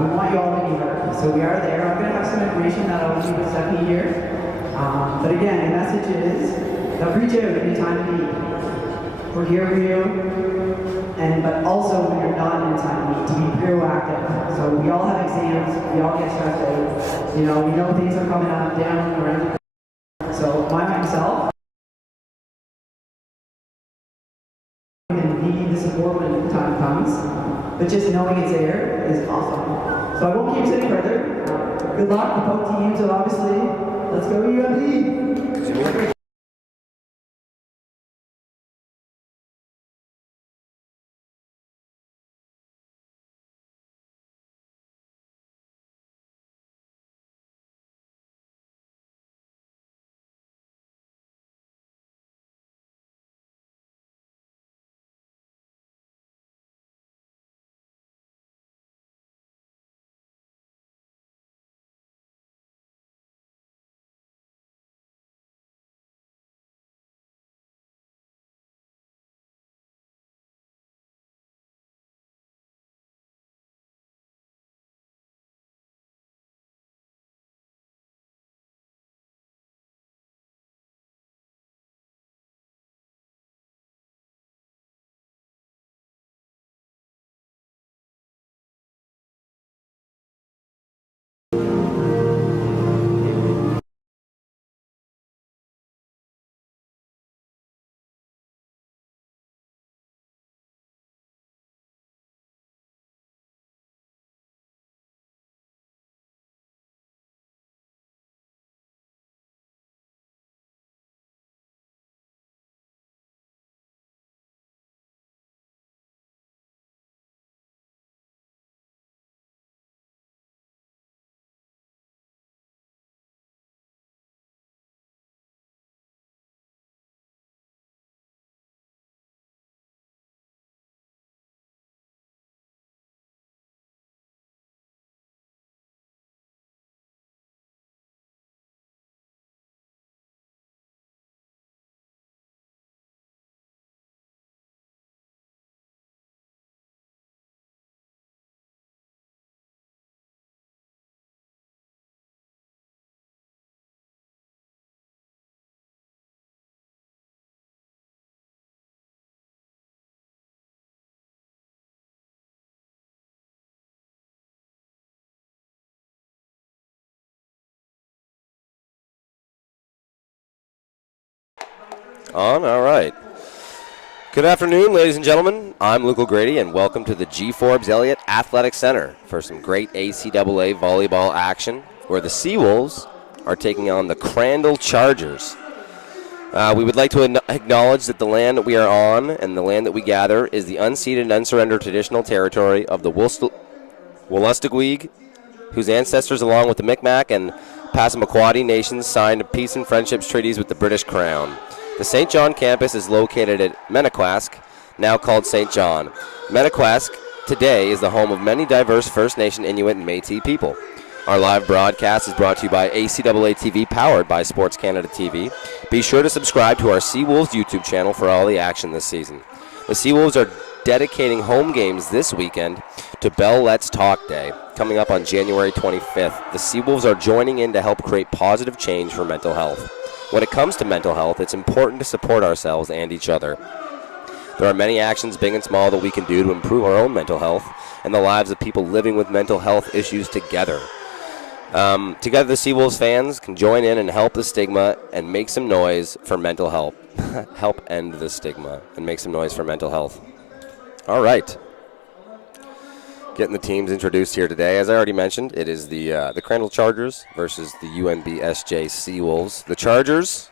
we want you all to be heard. So we are there. I'm going to have some information that I'll keep with Stephanie here. But again, the message is that reach out anytime you need. We're here for you. But also when you're not in time to be proactive. So we all have exams. We all get stressed out. We know things are coming up, down, around. So myself, need the support when the time comes, but just knowing it's there is awesome. So I won't keep you any further. Good luck to both teams, and obviously, let's go UNB! All right. Good afternoon, ladies and gentlemen. I'm Luke O'Grady, and welcome to the G. Forbes Elliott Athletic Center for some great ACAA volleyball action, where the Seawolves are taking on the Crandall Chargers. We would like to acknowledge that the land that we are on and the land that we gather is the unceded and unsurrendered traditional territory of the Wolastoqiyik, whose ancestors, along with the Micmac and Passamaquoddy nations, signed peace and friendships treaties with the British Crown. The St. John campus is located at Menaquask, now called St. John. Menaquask today is the home of many diverse First Nation, Inuit, and Métis people. Our live broadcast is brought to you by ACAA TV, powered by Sports Canada TV. Be sure to subscribe to our Seawolves YouTube channel for all the action this season. The Seawolves are dedicating home games this weekend to Bell Let's Talk Day, coming up on January 25th. The Seawolves are joining in to help create positive change for mental health. When it comes to mental health, it's important to support ourselves and each other. There are many actions, big and small, that we can do to improve our own mental health and the lives of people living with mental health issues together. Together, the Seawolves fans can join in and help the stigma and make some noise for mental health. Help end the stigma and make some noise for mental health. All right. Getting the teams introduced here today. As I already mentioned, it is the Crandall Chargers versus the UNBSJ Seawolves. The Chargers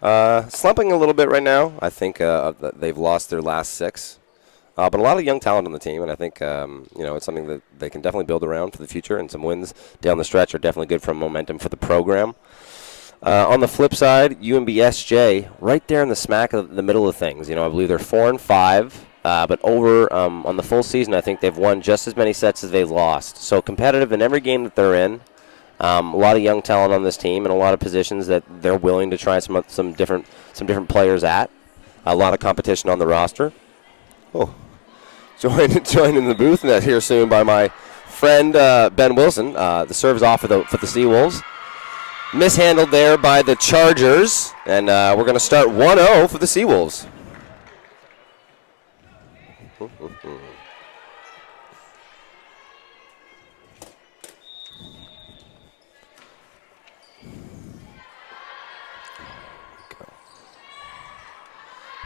slumping a little bit right now. I think they've lost their last 6. But a lot of young talent on the team, and I think it's something that they can definitely build around for the future, and some wins down the stretch are definitely good for momentum for the program. On the flip side, UNBSJ, right there in the smack of the middle of things. I believe they're 4-5. But over on the full season, I think they've won just as many sets as they've lost. So competitive in every game that they're in. A lot of young talent on this team and a lot of positions that they're willing to try some different players at. A lot of competition on the roster. Oh, joined in the booth net here soon by my friend Ben Wilson. The serve's off for the Seawolves. Mishandled there by the Chargers, and we're going to start 1-0 for the Seawolves.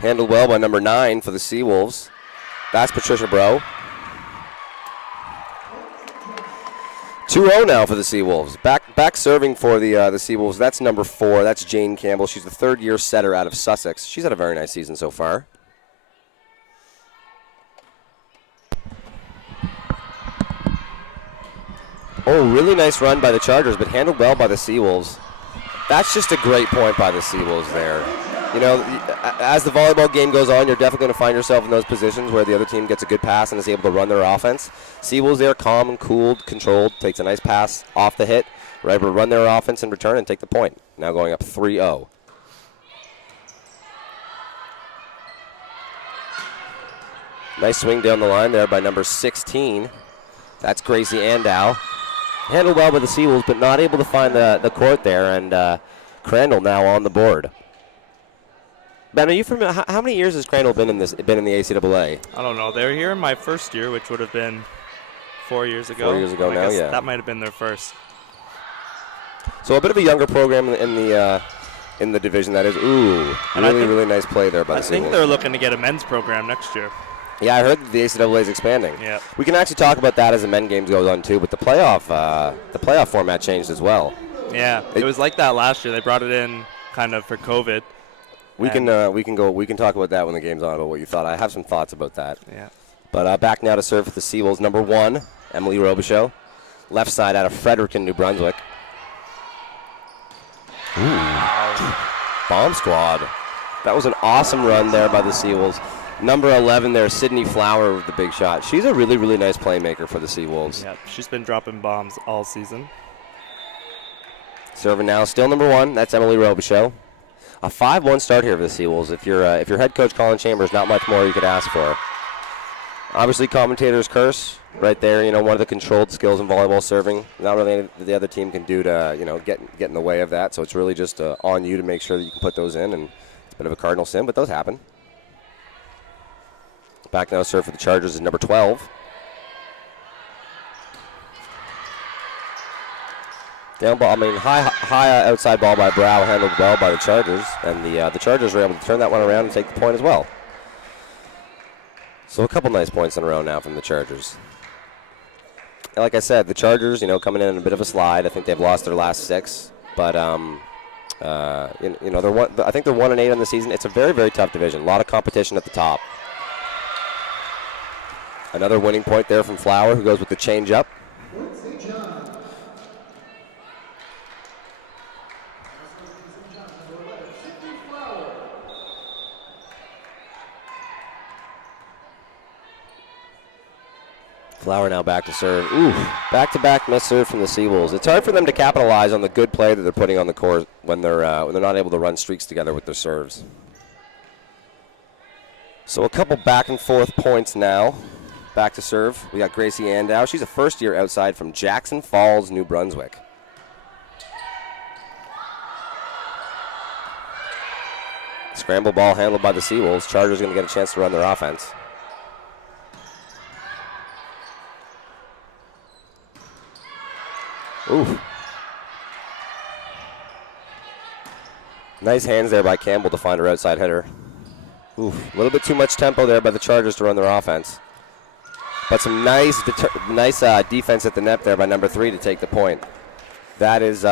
Handled well by number 9 for the Seawolves. That's Patricia Bro. 2-0 now for the Seawolves. Back serving for the Seawolves. That's number 4. That's Jane Campbell. She's the third-year setter out of Sussex. She's had a very nice season so far. Oh, really nice run by the Chargers, but handled well by the Seawolves. That's just a great point by the Seawolves there. You know, as the volleyball game goes on, you're definitely going to find yourself in those positions where the other team gets a good pass and is able to run their offense. Seawolves there, calm and cooled, controlled, takes a nice pass off the hit. We're able to run their offense in return and take the point. Now going up 3-0. Nice swing down the line there by number 16. That's Gracie Andow. Handled well by the Seawolves, but not able to find the court there, and Crandall now on the board. Ben, are you familiar? How many years has Crandall been in the ACAA? I don't know. They were here in my first year, which would have been 4 years ago. 4 years ago I now, guess yeah. That might have been their first. So a bit of a younger program in the division. That is, really nice play there by the Seawolves. I think they're looking to get a men's program next year. Yeah, I heard that the ACAA is expanding. Yeah. We can actually talk about that as the men games goes on too. But the playoff format changed as well. Yeah, it was like that last year. They brought it in kind of for COVID. We can talk about that when the game's on, about what you thought. I have some thoughts about that. Yeah. But back now to serve for the Seawolves. Number 1, Emily Robichaud. Left side out of Fredericton, New Brunswick. Ooh. Bomb squad. That was an awesome run there by the Seawolves. Number 11 there, Sydney Flower with the big shot. She's a really, really nice playmaker for the Seawolves. Yeah, she's been dropping bombs all season. Serving now, still number 1. That's Emily Robichaud. A 5-1 start here for the Seawolves. If your head coach Colin Chambers, not much more you could ask for. Obviously, commentator's curse right there. You know, one of the controlled skills in volleyball serving. Not really anything the other team can do to get in the way of that. So it's really just on you to make sure that you can put those in. And it's a bit of a cardinal sin, but those happen. Back now, serve for the Chargers is number 12. Down ball, high outside ball by Brow, handled well by the Chargers, and the Chargers were able to turn that one around and take the point as well. So a couple nice points in a row now from the Chargers. And like I said, the Chargers, coming in a bit of a slide. I think they've lost their last 6, but I think they're 1-8 on the season. It's a very, very tough division. A lot of competition at the top. Another winning point there from Flower, who goes with the change-up. Flower now back to serve. Ooh, back-to-back miss serve from the Seawolves. It's hard for them to capitalize on the good play that they're putting on the court when they're not able to run streaks together with their serves. So a couple back-and-forth points now. Back to serve. We got Gracie Andow. She's a first-year outside from Jackson Falls, New Brunswick. Scramble ball handled by the Seawolves. Chargers going to get a chance to run their offense. Ooh. Nice hands there by Campbell to find her outside hitter. Ooh, a little bit too much tempo there by the Chargers to run their offense. But some nice defense at the net there by number 3 to take the point. That is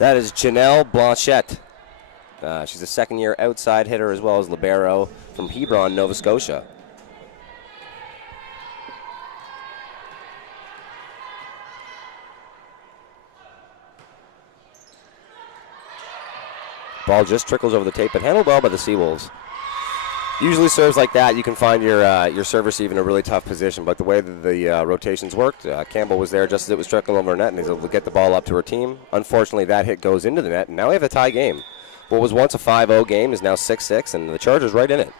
Janelle Blanchette. She's a second-year outside hitter as well as libero from Hebron, Nova Scotia. Ball just trickles over the tape, but handled well by the Seawolves. Usually serves like that, you can find your serve receive in a really tough position, but the way that the rotations worked, Campbell was there just as it was trickling over her net and was able to get the ball up to her team. Unfortunately, that hit goes into the net, and now we have a tie game. What was once a 5-0 game is now 6-6, and the Chargers right in it.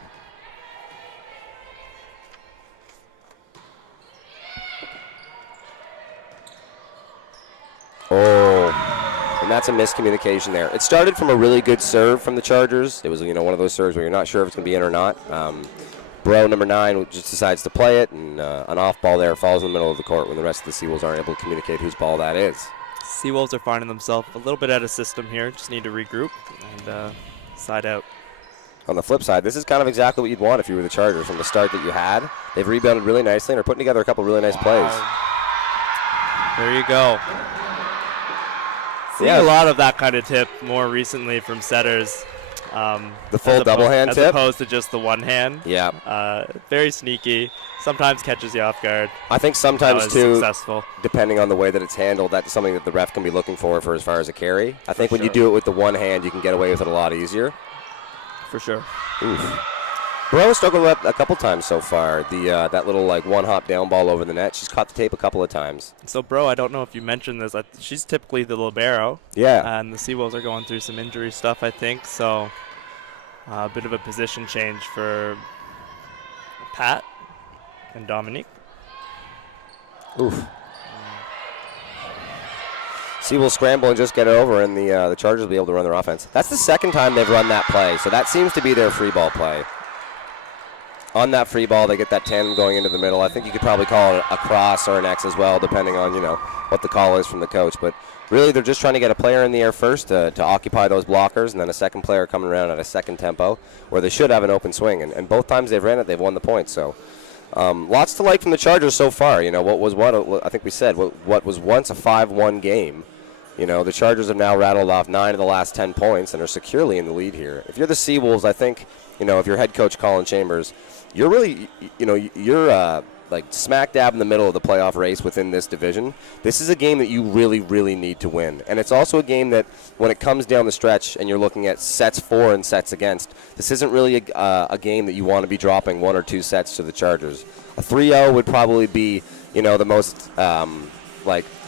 that's a miscommunication there. It started from a really good serve from the Chargers. It was, one of those serves where you're not sure if it's going to be in or not. Bro, number 9, just decides to play it, and an off ball there falls in the middle of the court when the rest of the Seawolves aren't able to communicate whose ball that is. Seawolves are finding themselves a little bit out of system here. Just need to regroup and side out. On the flip side, this is kind of exactly what you'd want if you were the Chargers from the start that you had. They've rebounded really nicely and are putting together a couple really nice plays. There you go. Seeing a lot of that kind of tip more recently from setters. The full double hand tip? As opposed to just the one hand. Yeah. Very sneaky. Sometimes catches you off guard. I think sometimes, too, successful. Depending on the way that it's handled, that's something that the ref can be looking for as far as a carry. I think when you do it with the one hand, you can get away with it a lot easier. For sure. Oof. Bro struggled up a couple times so far. That little one-hop down ball over the net. She's caught the tape a couple of times. So, Bro, I don't know if you mentioned this. She's typically the libero. Yeah. And the Seawolves are going through some injury stuff, I think. So, a bit of a position change for Pat and Dominique. Oof. Seawolves scramble and just get it over, and the Chargers will be able to run their offense. That's the second time they've run that play, so that seems to be their free ball play. On that free ball, they get that tandem going into the middle. I think you could probably call it a cross or an X as well, depending on, what the call is from the coach. But really, they're just trying to get a player in the air first to occupy those blockers, and then a second player coming around at a second tempo, where they should have an open swing. And both times they've ran it, they've won the point. So lots to like from the Chargers so far. I think we said, what was once a 5-1 game. The Chargers have now rattled off 9 of the last 10 points and are securely in the lead here. If you're the Seawolves, I think, if you're head coach Colin Chambers, you're really, you're like smack dab in the middle of the playoff race within this division. This is a game that you really, really need to win. And it's also a game that when it comes down the stretch and you're looking at sets for and sets against, this isn't really a game that you want to be dropping 1 or 2 sets to the Chargers. A 3-0 would probably be, the most...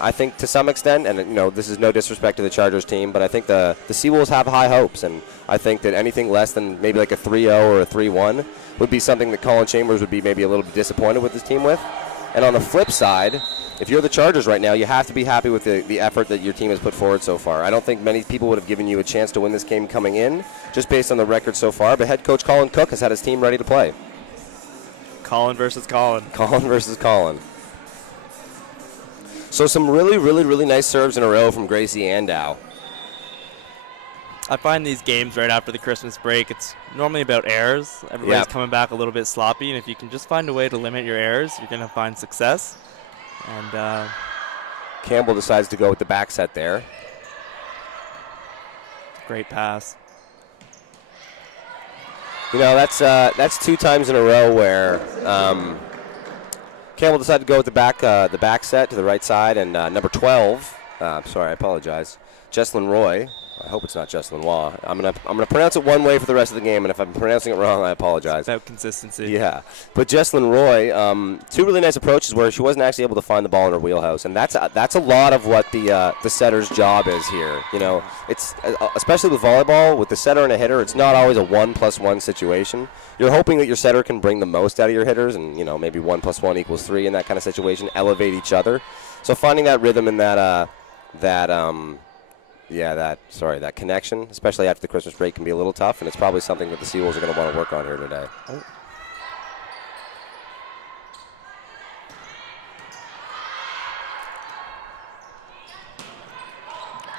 I think to some extent, and this is no disrespect to the Chargers team, but I think the Seawolves have high hopes, and I think that anything less than maybe like a 3-0 or a 3-1 would be something that Colin Chambers would be maybe a little bit disappointed with his team with. And on the flip side, if you're the Chargers right now, you have to be happy with the effort that your team has put forward so far. I don't think many people would have given you a chance to win this game coming in, just based on the record so far, but head coach Colin Cook has had his team ready to play. Colin versus Colin. Colin versus Colin. So some really, really, really nice serves in a row from Gracie Andow. I find these games right after the Christmas break, it's normally about errors. Everybody's coming back a little bit sloppy, and if you can just find a way to limit your errors, you're going to find success. And Campbell decides to go with the back set there. Great pass. That's 2 times in a row where Campbell decided to go with the back set to the right side, and number 12. Sorry, I apologize. Jesslyn Roy. I hope it's not Jesslyn Waugh. I'm gonna pronounce it one way for the rest of the game, and if I'm pronouncing it wrong, I apologize. It's about consistency. Yeah, but Jesslyn Roy, 2 really nice approaches where she wasn't actually able to find the ball in her wheelhouse, and that's a lot of what the setter's job is here. It's especially with volleyball, with the setter and a hitter, it's not always a 1+1 situation. You're hoping that your setter can bring the most out of your hitters, and maybe 1 + 1 = 3 in that kind of situation, elevate each other. So finding that rhythm and that connection, especially after the Christmas break, can be a little tough, and it's probably something that the Seawolves are going to want to work on here today.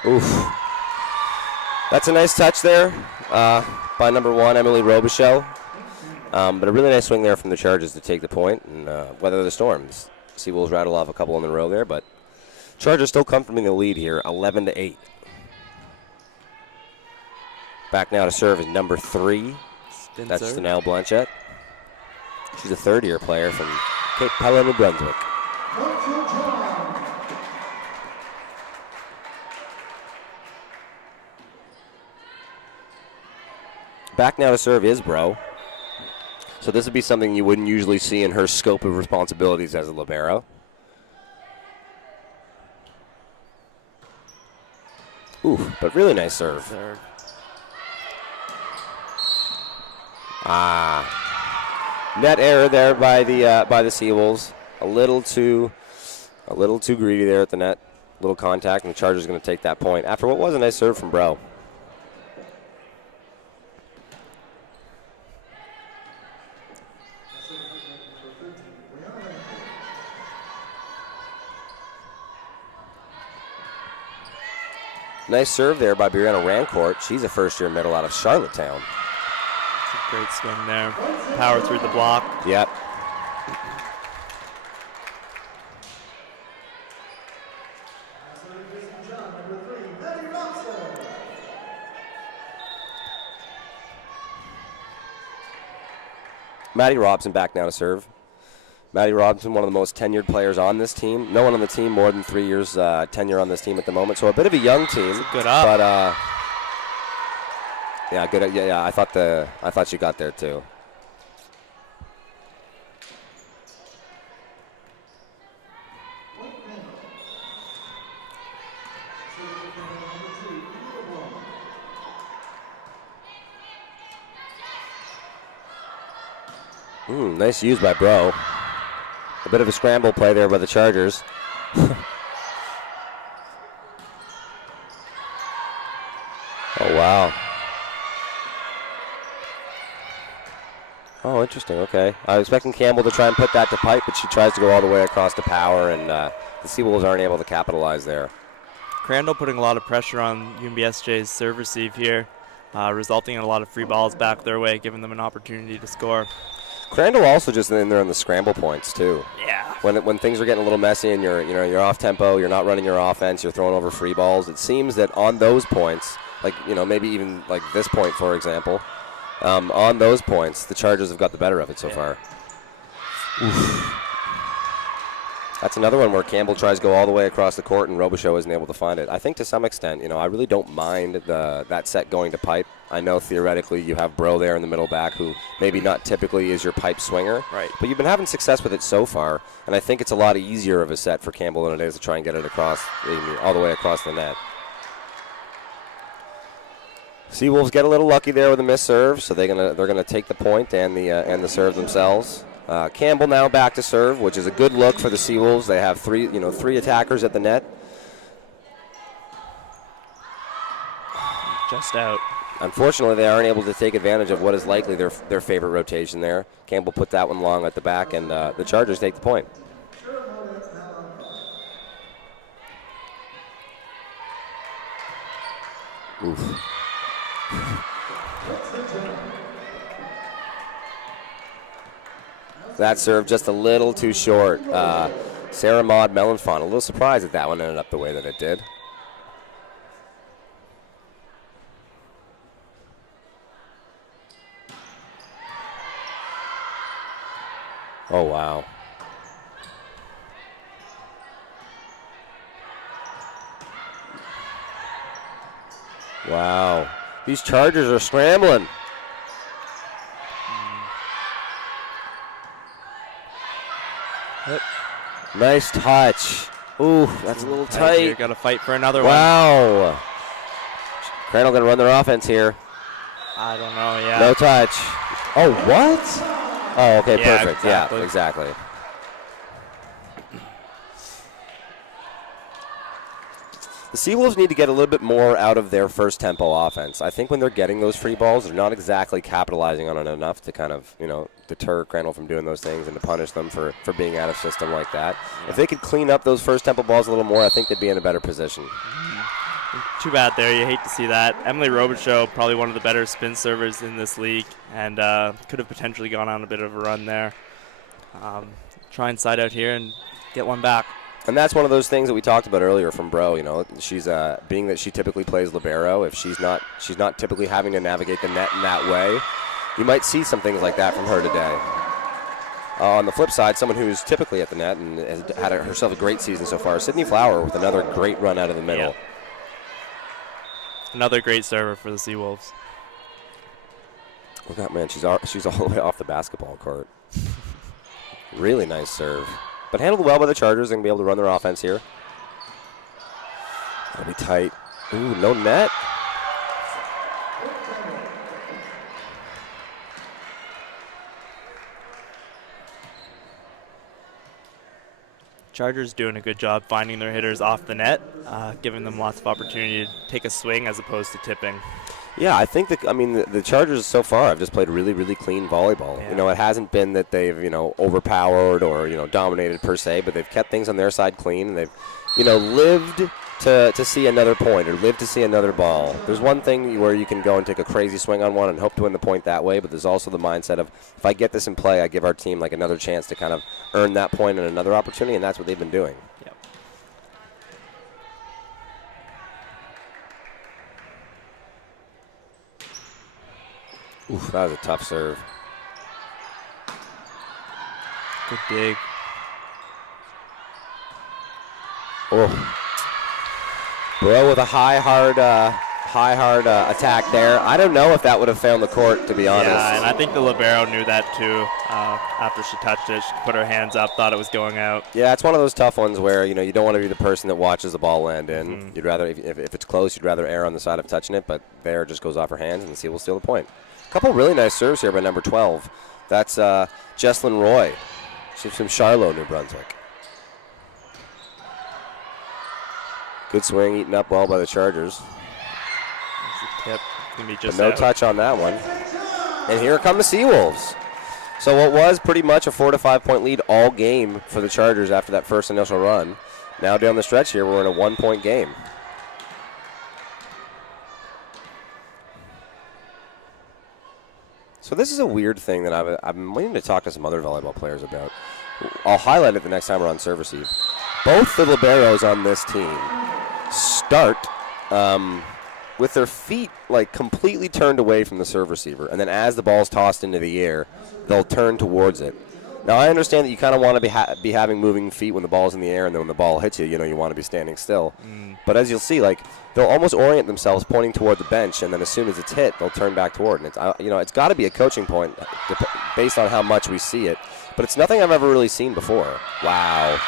Oof. That's a nice touch there by number 1, Emily Robichaux. But a really nice swing there from the Chargers to take the point and weather the storms. Seawolves rattle off a couple in a row there, but Chargers still comfortably in the lead here, 11-8. Back now to serve is number 3. That's Stanelle Blanchette. She's a third-year player from Cape Pella, New Brunswick. Back now to serve is Bro. So this would be something you wouldn't usually see in her scope of responsibilities as a libero. Ooh, but really nice serve. Net error there by the Seawolves. A little too greedy there at the net. little contact, and the Chargers going to take that point after what was a nice serve from Bro. Nice serve there by Brianna Rancourt. She's a first-year middle out of Charlottetown. Great swing there. Power through the block. Yep. Maddie Robson back now to serve. Maddie Robson, one of the most tenured players on this team. No one on the team more than 3 years tenure on this team at the moment. So a bit of a young team. That's a good up. But yeah, good. Yeah. I thought she got there too. Nice use by Bro. A bit of a scramble play there by the Chargers. Oh, wow. Oh, interesting. Okay. I was expecting Campbell to try and put that to pipe, but she tries to go all the way across to Power, and the Seawolves aren't able to capitalize there. Crandall putting a lot of pressure on UNBSJ's serve receive here, resulting in a lot of free balls back their way, giving them an opportunity to score. Crandall also just in there on the scramble points too. Yeah. When things are getting a little messy and you're off tempo, you're not running your offense, you're throwing over free balls. It seems that on those points, like maybe even like this point for example, on those points the Chargers have got the better of it so far. Oof. That's another one where Campbell tries to go all the way across the court and Robichaux isn't able to find it. I think to some extent, I really don't mind that set going to pipe. I know theoretically you have Bro there in the middle back who maybe not typically is your pipe swinger. Right. But you've been having success with it so far, and I think it's a lot easier of a set for Campbell than it is to try and get it across, all the way across the net. Seawolves get a little lucky there with a missed serve, so they're gonna take the point and the serve themselves. Campbell now back to serve, which is a good look for the Seawolves. They have three attackers at the net. Just out. Unfortunately, they aren't able to take advantage of what is likely their favorite rotation there. Campbell put that one long at the back, and the Chargers take the point. Oof. That serve just a little too short. Sarah Maud Melanfon, a little surprised that that one ended up the way that it did. Oh, wow. Wow. These Chargers are scrambling. Yep. Nice touch. Ooh, that's a little tight. Got to fight for another one. Wow. Crandall going to run their offense here. I don't know, yeah. No touch. Oh, what? Oh, okay, Yeah, perfect. exactly. Yeah, exactly. The Seawolves need to get a little bit more out of their first tempo offense. I think when they're getting those free balls, they're not exactly capitalizing on it enough to kind of, deter Crandall from doing those things and to punish them for being out of system like that. Yeah. If they could clean up those first tempo balls a little more, I think they'd be in a better position. Too bad there. You hate to see that. Emily Robichaux, probably one of the better spin servers in this league, and could have potentially gone on a bit of a run there. Try and side out here and get one back. And that's one of those things that we talked about earlier from Bro. She's being that she typically plays libero. If she's not typically having to navigate the net in that way, you might see some things like that from her today. On the flip side, someone who's typically at the net and has had herself a great season so far, Sydney Flower with another great run out of the middle. Yeah. Another great server for the Seawolves. Look at man, she's all the way off the basketball court. Really nice serve. But handled well by the Chargers. They're going to be able to run their offense here. That'll be tight. Ooh, no net. Chargers doing a good job finding their hitters off the net, giving them lots of opportunity to take a swing as opposed to tipping. Yeah, I think the Chargers so far have just played really, really clean volleyball. Yeah. It hasn't been that they've, overpowered or, dominated per se, but they've kept things on their side clean, and they've, lived to see another point or lived to see another ball. There's one thing where you can go and take a crazy swing on one and hope to win the point that way, but there's also the mindset of, if I get this in play, I give our team like another chance to kind of earn that point and another opportunity, and that's what they've been doing. Yep. Oof, that was a tough serve. Good dig. Oh. Bro with a high, hard attack there. I don't know if that would have found the court, to be honest. Yeah, and I think the libero knew that too. After she touched it, she put her hands up, thought it was going out. Yeah, it's one of those tough ones where, you don't want to be the person that watches the ball land in. Mm-hmm. You'd rather, if it's close, you'd rather err on the side of touching it, but there it just goes off her hands, and the Sea will steal the point. A couple really nice serves here by number 12. That's Jesslyn Roy. She's from Charlotte, New Brunswick. Good swing, eaten up well by the Chargers. That's a tip. It's gonna be just But no out. touch on that one. And here come the Seawolves. So what was pretty much a 4 to 5 point lead all game for the Chargers after that first initial run. Now down the stretch here, we're in a 1 point game. So this is a weird thing that I've been waiting to talk to some other volleyball players about. I'll highlight it the next time we're on serve receive. Both the liberos on this team start with their feet like completely turned away from the serve receiver, and then as the ball's tossed into the air, they'll turn towards it. Now I understand that you kind of want to be having moving feet when the ball's in the air, and then when the ball hits you, you want to be standing still. But as you'll see, like they'll almost orient themselves pointing toward the bench, and then as soon as it's hit, they'll turn back toward it. And it's it's got to be a coaching point based on how much we see it, but it's nothing I've ever really seen before. Wow.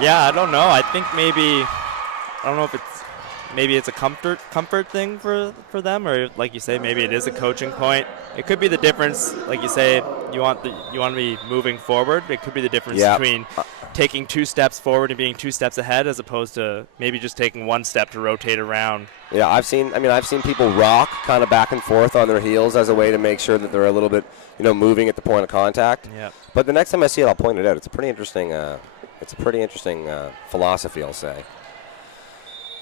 Yeah, I don't know. I think I don't know if it's a comfort thing for them, or like you say, maybe it is a coaching point. It could be the difference, like you say, you want to be moving forward. It could be the difference between taking 2 steps forward and being 2 steps ahead, as opposed to maybe just taking 1 step to rotate around. Yeah, I've seen people rock kind of back and forth on their heels as a way to make sure that they're a little bit, moving at the point of contact. Yeah. But the next time I see it, I'll point it out. It's a pretty interesting philosophy, I'll say.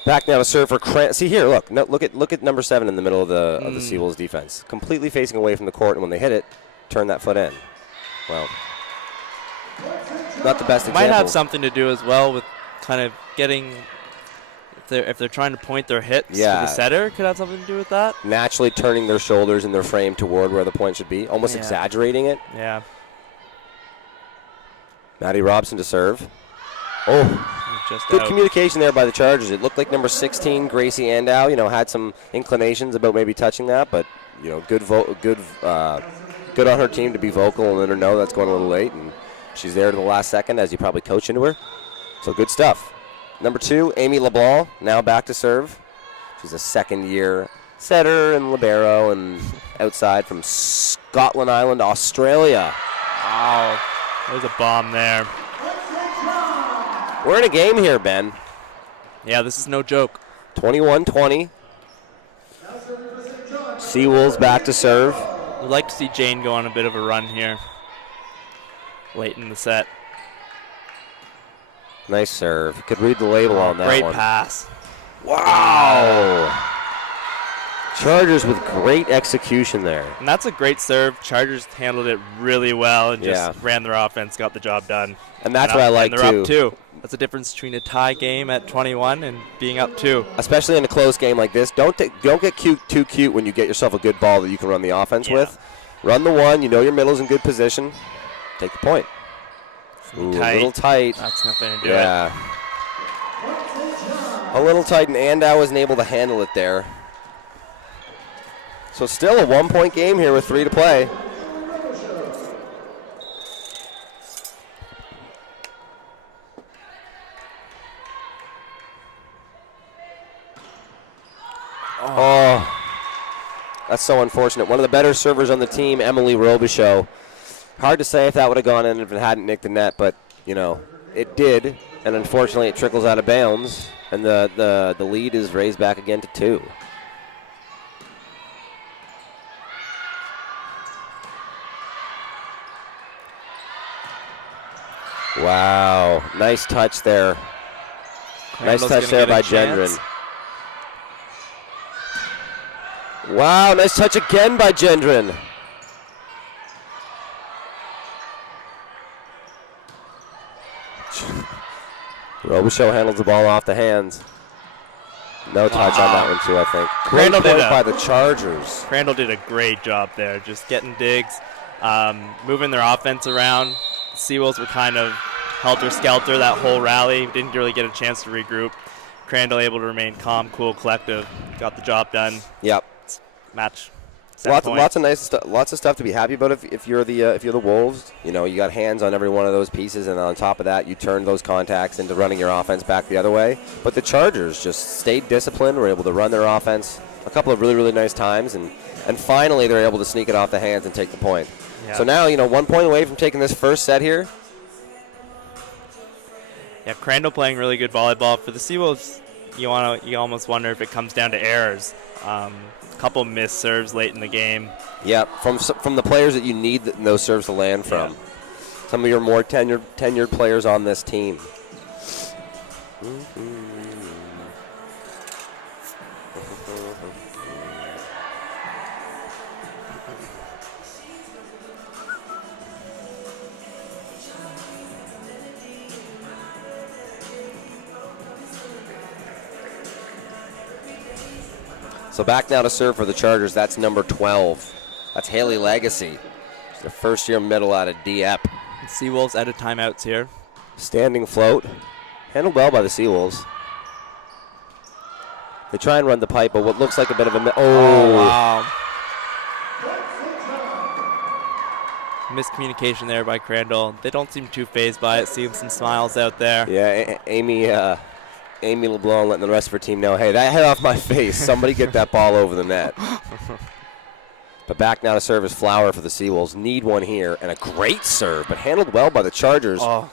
Back now to serve for Crandall. See here, look at number 7 in the middle of the Seawolves defense, completely facing away from the court, and when they hit it, turn that foot in. Well, not the best example. Might have something to do as well with kind of getting, if they're trying to point their hits to the setter, could have something to do with that. Naturally turning their shoulders and their frame toward where the point should be, almost exaggerating it. Yeah. Maddie Robson to serve. Oh. Good communication there by the Chargers. It looked like number 16, Gracie Andow, had some inclinations about maybe touching that, but good on her team to be vocal and let her know that's going a little late, and she's there to the last second as you probably coach into her. So good stuff. Number 2, Amy LeBlanc, now back to serve. She's a second-year setter and libero and outside from Scotland Island, Australia. Wow, there's a bomb there. We're in a game here, Ben. Yeah, this is no joke. 21-20. Seawolves back to serve. We'd like to see Jane go on a bit of a run here late in the set. Nice serve. Could read the label on that great one. Great pass. Wow. Chargers with great execution there. And that's a great serve. Chargers handled it really well and just ran their offense, got the job done. And that's what I like, too. And they're up 2. That's the difference between a tie game at 21 and being up 2. Especially in a close game like this. Don't get too cute when you get yourself a good ball that you can run the offense with. Run the one. Your middle's in good position. Take the point. Ooh, a little tight. That's not going to do it. A little tight, and Andow wasn't able to handle it there. So still a 1 point game here with 3 to play. Oh, that's so unfortunate. One of the better servers on the team, Emily Robichaud, Hard to say if that would have gone in if it hadn't nicked the net, but, you know, it did, and unfortunately it trickles out of bounds, and the lead is raised back again to 2. Wow, nice touch there. Crandall's nice touch there by Gendron. Wow, nice touch again by Gendron. Robichaux handles the ball off the hands. No touch on that one too, I think. Crandall did by the Chargers. Crandall did a great job there, just getting digs, moving their offense around. The Seawolves were kind of helter-skelter that whole rally. Didn't really get a chance to regroup. Crandall able to remain calm, cool, collective. Got the job done. Yep. Match. Lots of stuff to be happy about if you're the Wolves. You know, you got hands on every one of those pieces, and on top of that, you turn those contacts into running your offense back the other way. But the Chargers just stayed disciplined, were able to run their offense a couple of really, really nice times, and finally they're able to sneak it off the hands and take the point. Yeah. So now, 1 point away from taking this first set here. Yeah, Crandall playing really good volleyball. For the Seawolves, you almost wonder if it comes down to errors. Couple missed serves late in the game. Yeah, from the players that you need those serves to land from. Yeah. Some of your more tenured players on this team. So back now to serve for the Chargers. That's number 12. That's Haley Legacy. She's the first-year middle out of Dieppe. Seawolves out of timeouts here. Standing float. Handled well by the Seawolves. They try and run the pipe, but what looks like a bit of a... Oh, wow. Miscommunication there by Crandall. They don't seem too fazed by it. Seeing some smiles out there. Yeah, Amy LeBlanc letting the rest of her team know, hey, that head off my face. Somebody get that ball over the net. But back now to serve is Flower for the Seawolves. Need one here, and a great serve, but handled well by the Chargers. Oh.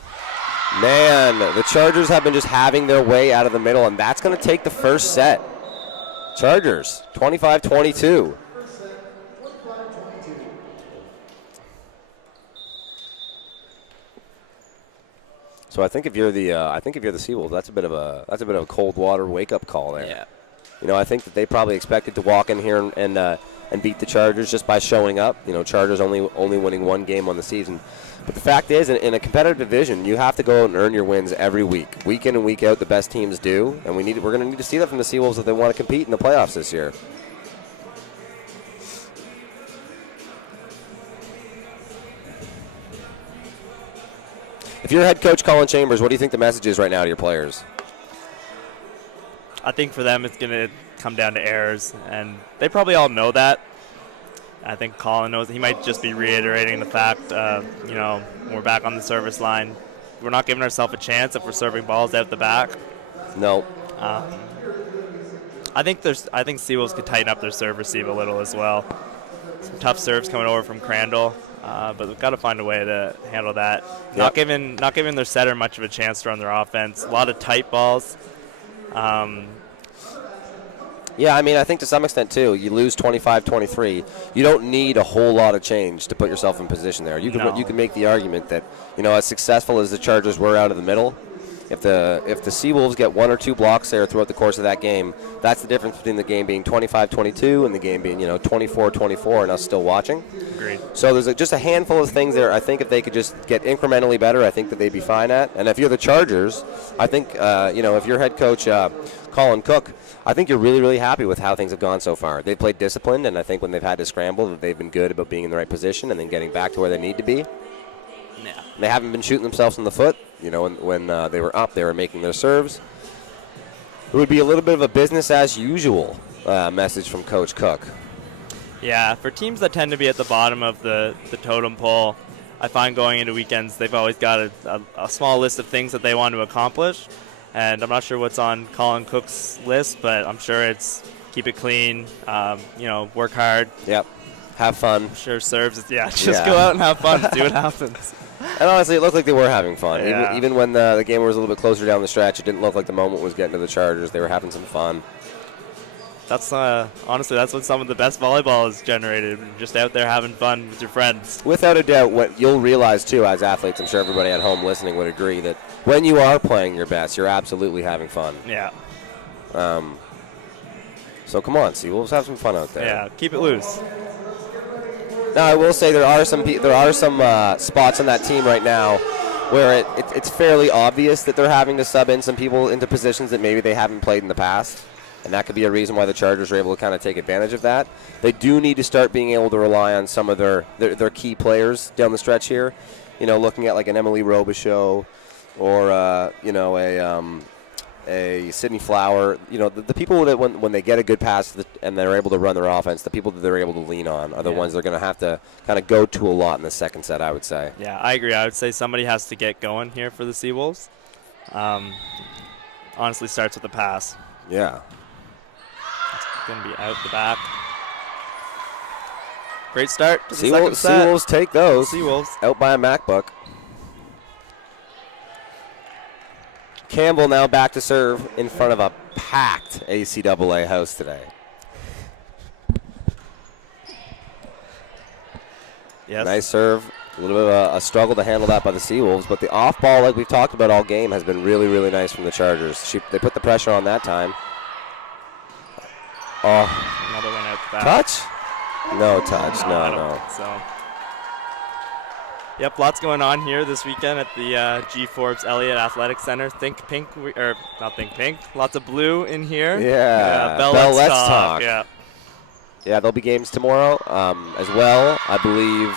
Man, the Chargers have been just having their way out of the middle, and that's going to take the first set. Chargers, 25-22. So I think if you're the Seawolves, that's a bit of a cold water wake up call there. Yeah. I think that they probably expected to walk in here and beat the Chargers just by showing up. Chargers only winning one game on the season. But the fact is, in a competitive division, you have to go out and earn your wins every week. Week in and week out, the best teams do, and we're going to need to see that from the Seawolves if they want to compete in the playoffs this year. If you're head coach Colin Chambers, what do you think the message is right now to your players? I think for them it's going to come down to errors, and they probably all know that. I think Colin knows. He might just be reiterating the fact, we're back on the service line. We're not giving ourselves a chance if we're serving balls out the back. No. I think Seawolves could tighten up their serve receive a little as well. Some tough serves coming over from Crandall. But we've got to find a way to handle that. Yep. Not giving their setter much of a chance to run their offense. A lot of tight balls. I think to some extent, too, you lose 25-23. You don't need a whole lot of change to put yourself in position there. You can make the argument that, as successful as the Chargers were out of the middle, if the Seawolves get one or two blocks there throughout the course of that game, that's the difference between the game being 25-22 and the game being 24-24 and us still watching. Agreed. So there's just a handful of things there. I think if they could just get incrementally better, I think that they'd be fine at. And if you're the Chargers, I think if you're head coach Colin Cook, I think you're really, really happy with how things have gone so far. They've played disciplined, and I think when they've had to scramble, that they've been good about being in the right position and then getting back to where they need to be. Yeah. They haven't been shooting themselves in the foot. When they were up, they were making their serves. It would be a little bit of a business as usual message from Coach Cook. Yeah, for teams that tend to be at the bottom of the totem pole, I find going into weekends they've always got a small list of things that they want to accomplish. And I'm not sure what's on Colin Cook's list, but I'm sure it's keep it clean, work hard. Yep. have fun. Sure serves. Just go out and have fun. See what happens. And honestly, it looked like they were having fun. Yeah. Even when the game was a little bit closer down the stretch, it didn't look like the moment was getting to the Chargers. They were having some fun. That's honestly, that's what some of the best volleyball is generated. Just out there having fun with your friends. Without a doubt, what you'll realize, too, as athletes, I'm sure everybody at home listening would agree, that when you are playing your best, you're absolutely having fun. Yeah. So come on, Seawolves, have some fun out there. Yeah, keep it loose. Now, I will say there are some spots on that team right now where it's fairly obvious that they're having to sub in some people into positions that maybe they haven't played in the past, and that could be a reason why the Chargers are able to kind of take advantage of that. They do need to start being able to rely on some of their key players down the stretch here. Looking at like an Emily Robichaux or a Sydney Flower, the people that when they get a good pass and they're able to run their offense, the people that they're able to lean on are the ones they're going to have to kind of go to a lot in the second set, I would say. Yeah, I agree. I would say somebody has to get going here for the Seawolves. Honestly, starts with the pass. Yeah. It's going to be out the back. Great start to the second set. Seawolves take those. Seawolves. Out by a MacBook. Campbell now back to serve in front of a packed ACAA house today. Yes. Nice serve. A little bit of a struggle to handle that by the Seawolves, but the off ball, like we've talked about all game, has been really, really nice from the Chargers. They put the pressure on that time. Oh. Another one out the back. Touch? No touch. No. I don't think so. Yep, lots going on here this weekend at the G. Forbes Elliott Athletic Center. Not think pink. Lots of blue in here. Yeah. Bell, let's talk. Yeah. Yeah, there'll be games tomorrow as well. I believe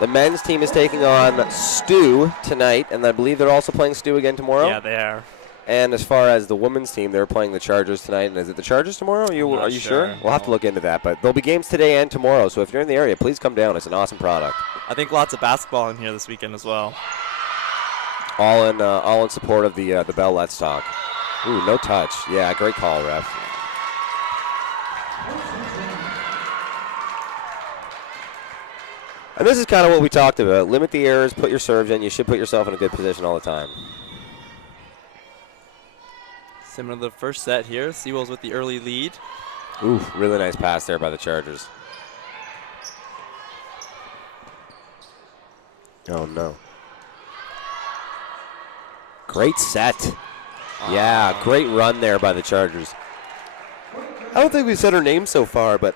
the men's team is taking on Stu tonight, and I believe they're also playing Stu again tomorrow. Yeah, they are. And as far as the women's team, they're playing the Chargers tonight. And is it the Chargers tomorrow? Are you sure? We'll have to look into that. But there'll be games today and tomorrow. So if you're in the area, please come down. It's an awesome product. I think lots of basketball in here this weekend as well. All in support of the Bell Let's Talk. Ooh, no touch. Yeah, great call, ref. And this is kind of what we talked about. Limit the errors, put your serves in. You should put yourself in a good position all the time. Similar to the first set here. Seawolves with the early lead. Ooh, really nice pass there by the Chargers. Oh, no. Great set. Yeah, great run there by the Chargers. I don't think we've said her name so far, but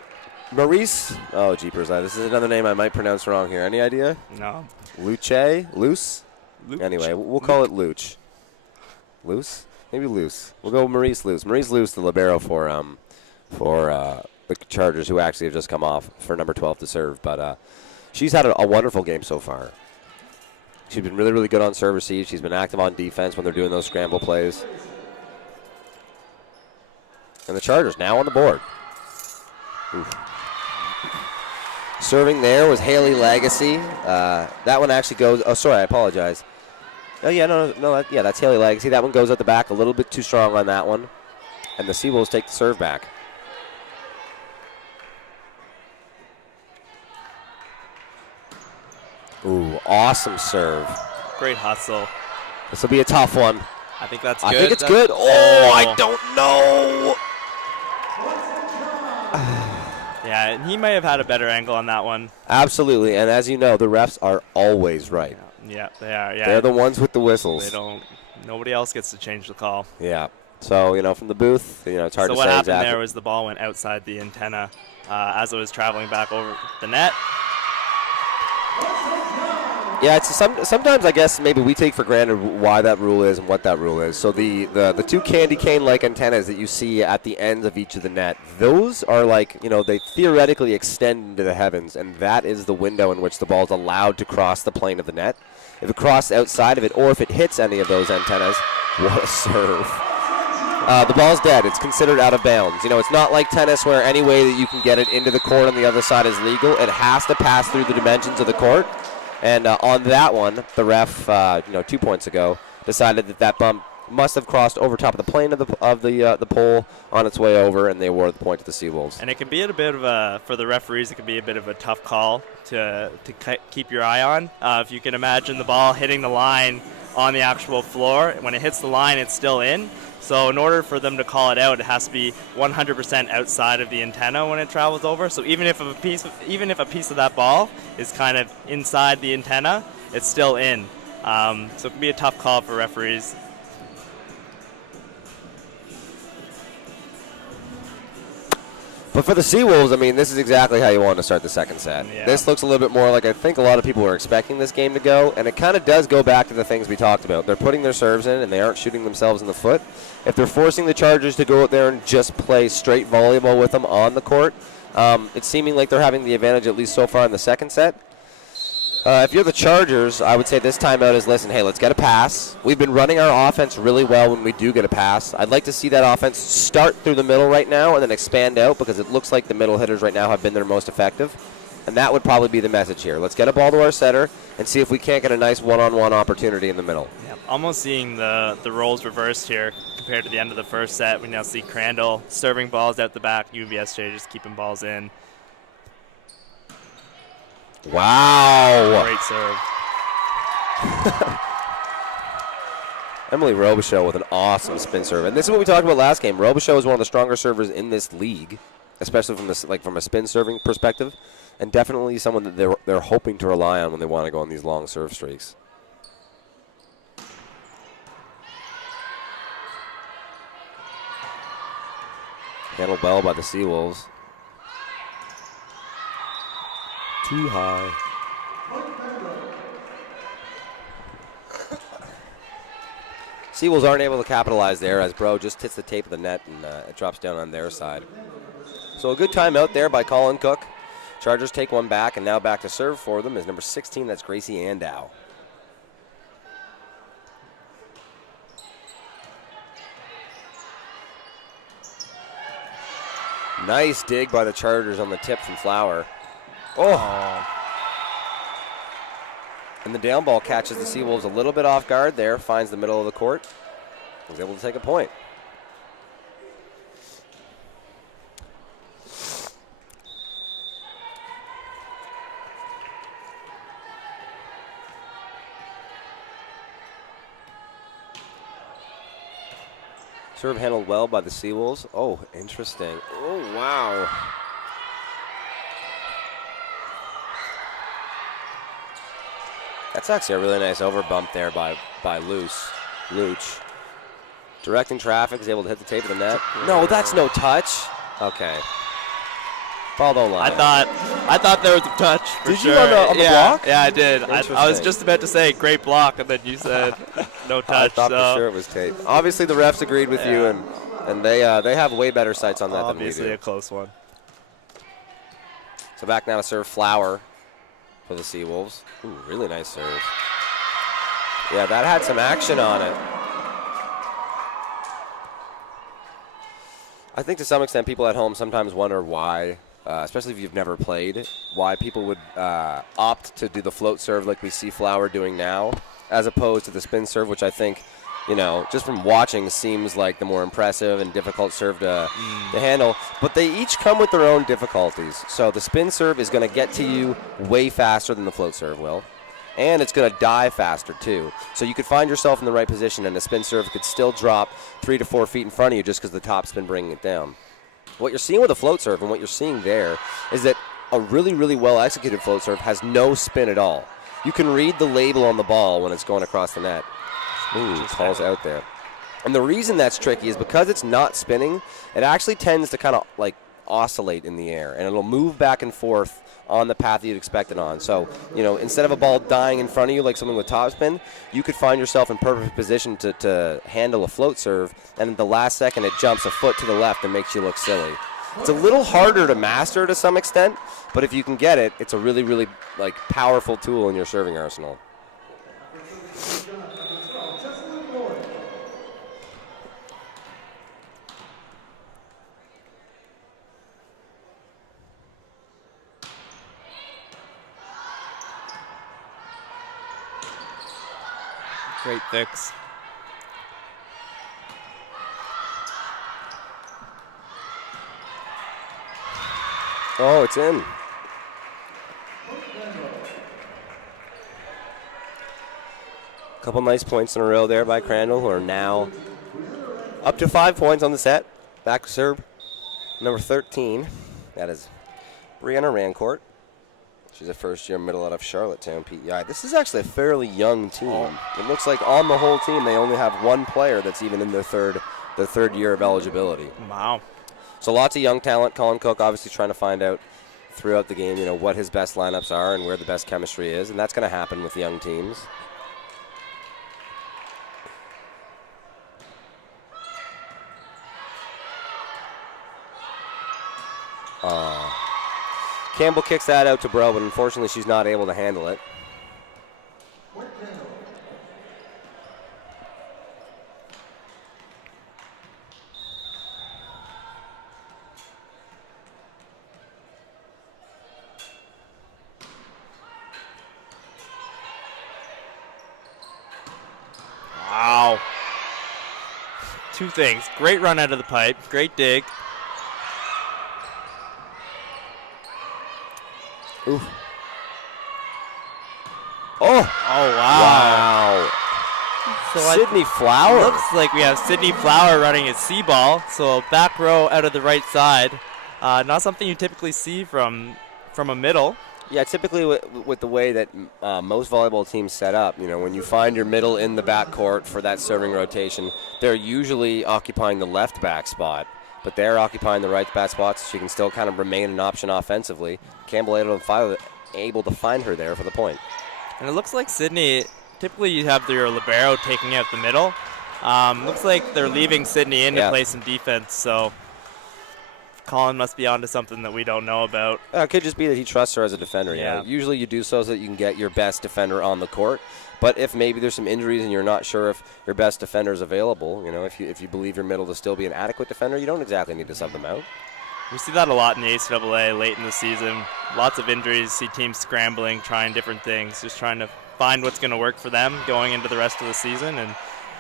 Maurice. Oh, jeepers. This is another name I might pronounce wrong here. Any idea? No. Luce? Luce? Luch. Anyway, we'll call it Luch. Luce? Maybe Luce. We'll go Maurice Luce. Maurice Luce, the libero for the Chargers, who actually have just come off for number 12 to serve. But she's had a wonderful game so far. She's been really, really good on serve receive. She's been active on defense when they're doing those scramble plays. And the Chargers now on the board. Oof. Serving there was Haley Legacy. That one actually goes. Oh, sorry, I apologize. Oh, yeah, no, that's Haley Legacy. That one goes out the back a little bit too strong on that one. And the Seawolves take the serve back. Ooh, awesome serve. Great hustle. This will be a tough one. I think that's good. I think it's good. Oh, I don't know. Yeah, and he may have had a better angle on that one. Absolutely, and as you know, the refs are always right. Yeah, they are. Yeah, they're the ones with the whistles. Nobody else gets to change the call. Yeah. So from the booth, it's hard to say. So what happened exactly. there was the ball went outside the antenna as it was traveling back over the net. Yeah, sometimes I guess maybe we take for granted why that rule is and what that rule is. So the two candy cane-like antennas that you see at the ends of each of the net, those are they theoretically extend into the heavens, and that is the window in which the ball is allowed to cross the plane of the net. If it crosses outside of it, or if it hits any of those antennas, what a serve. The ball's dead. It's considered out of bounds. It's not like tennis where any way that you can get it into the court on the other side is legal. It has to pass through the dimensions of the court. And on that one, the ref, 2 points ago, decided that bump must have crossed over top of the plane of the pole on its way over, and they awarded the point to the Seawolves. And it can be a bit of a, for the referees, it can be a bit of a tough call to keep your eye on. If you can imagine the ball hitting the line on the actual floor, when it hits the line, it's still in. So in order for them to call it out, it has to be 100% outside of the antenna when it travels over. So even if a piece of that ball is kind of inside the antenna, it's still in. So it can be a tough call for referees. But for the Seawolves, I mean, this is exactly how you want to start the second set. Yeah. This looks a little bit more like I think a lot of people were expecting this game to go, and it kind of does go back to the things we talked about. They're putting their serves in, and they aren't shooting themselves in the foot. If they're forcing the Chargers to go out there and just play straight volleyball with them on the court, it's seeming like they're having the advantage, at least so far in the second set. If you're the Chargers, I would say this timeout is, listen, hey, let's get a pass. We've been running our offense really well when we do get a pass. I'd like to see that offense start through the middle right now and then expand out, because it looks like the middle hitters right now have been their most effective. And that would probably be the message here. Let's get a ball to our setter and see if we can't get a nice one-on-one opportunity in the middle. Yeah, almost seeing the roles reversed here compared to the end of the first set. We now see Crandall serving balls out the back, UNBSJ just keeping balls in. Wow. Great serve. Emily Robichaux with an awesome spin serve. And this is what we talked about last game. Robichaux is one of the stronger servers in this league, especially from a spin serving perspective, and definitely someone that they're hoping to rely on when they want to go on these long serve streaks. Handled well by the Seawolves. Too high. Seawolves aren't able to capitalize there as Bro just hits the tape of the net and it drops down on their side. So a good timeout there by Colin Cook. Chargers take one back, and now back to serve for them is number 16. That's Gracie Andow. Nice dig by the Chargers on the tip from Flower. Oh. And the down ball catches the Seawolves a little bit off guard there, finds the middle of the court. Was able to take a point. Serve handled well by the Seawolves. Oh, interesting. Oh, wow. That's actually a really nice over bump there by Luch. Directing traffic, is able to hit the tape of the net. No, that's no touch. Okay. Ball don't lie. I thought there was a touch. For Did sure. you on the block? Yeah, I did. I was just about to say great block, and then you said no touch. I thought for sure it was tape. Obviously, the refs agreed with you, and they have way better sights on that than we do. Obviously, a close one. So back now to serve Flower for the Seawolves. Ooh, really nice serve. Yeah, that had some action on it. I think to some extent people at home sometimes wonder why, especially if you've never played, why people would opt to do the float serve like we see Flower doing now, as opposed to the spin serve, which I think, just from watching seems like the more impressive and difficult serve to handle. But they each come with their own difficulties. So the spin serve is going to get to you way faster than the float serve will. And it's going to die faster, too. So you could find yourself in the right position, and the spin serve could still drop 3 to 4 feet in front of you just because the top's been bringing it down. What you're seeing with a float serve and what you're seeing there is that a really, really well-executed float serve has no spin at all. You can read the label on the ball when it's going across the net. Ooh, calls out there. And the reason that's tricky is because it's not spinning, it actually tends to kind of like oscillate in the air, and it'll move back and forth on the path that you'd expect it on. So, instead of a ball dying in front of you like something with topspin, you could find yourself in perfect position to handle a float serve, and at the last second it jumps a foot to the left and makes you look silly. It's a little harder to master to some extent, but if you can get it, it's a really, really powerful tool in your serving arsenal. Great fix. Oh, it's in. Couple nice points in a row there by Crandall, who are now up to 5 points on the set. Back to serve number 13. That is Brianna Rancourt. She's a first-year middle out of Charlottetown, PEI. This is actually a fairly young team. It looks like on the whole team they only have one player that's even in their third year of eligibility. Wow. So lots of young talent. Colin Cook obviously trying to find out throughout the game, what his best lineups are and where the best chemistry is, and that's going to happen with young teams. Campbell kicks that out to Bro, but unfortunately she's not able to handle it. Wow. Two things. Great run out of the pipe. Great dig. Oof. Oh! Oh, wow. So Sydney Flower. Looks like we have Sydney Flower running a C-ball. So back row out of the right side. Not something you typically see from a middle. Yeah, typically with the way that most volleyball teams set up, when you find your middle in the backcourt for that serving rotation, they're usually occupying the left back spot, but they're occupying the right back spot, so she can still kind of remain an option offensively. Campbell able to find her there for the point. And it looks like Sydney, typically you have your libero taking out the middle. Looks like they're leaving Sydney in to play some defense, so Colin must be onto something that we don't know about. It could just be that he trusts her as a defender. Yeah. Usually you do so that you can get your best defender on the court. But if maybe there's some injuries and you're not sure if your best defender is available, if you believe your middle to still be an adequate defender, you don't exactly need to sub them out. We see that a lot in the ACAA late in the season. Lots of injuries, see teams scrambling, trying different things, just trying to find what's going to work for them going into the rest of the season. And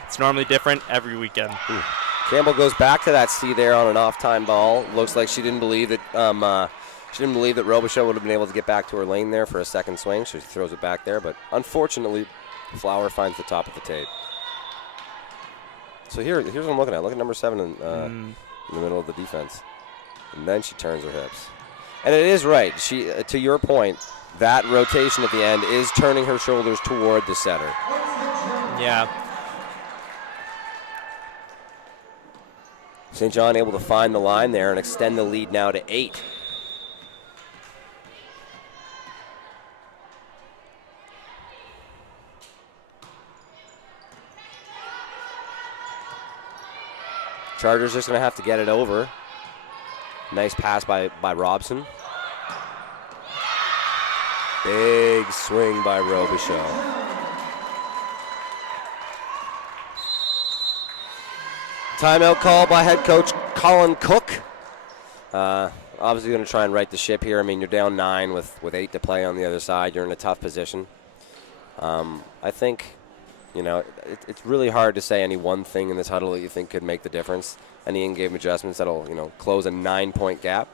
it's normally different every weekend. Ooh. Campbell goes back to that C there on an off-time ball. Looks like she didn't believe that Robichaud would have been able to get back to her lane there for a second swing, so she throws it back there. But unfortunately, Flower finds the top of the tape. So here's what I'm looking at. Look at number 7 in the middle of the defense. And then she turns her hips. And it is right. She, to your point, that rotation at the end is turning her shoulders toward the setter. Yeah. St. John able to find the line there and extend the lead now to 8. Chargers just going to have to get it over. Nice pass by Robson. Big swing by Robichaud. Timeout call by head coach Colin Cook. Obviously going to try and right the ship here. I mean, you're down 9 with 8 to play on the other side. You're in a tough position. I think, it's really hard to say any one thing in this huddle that you think could make the difference. Any in-game adjustments that'll, close a 9-point gap.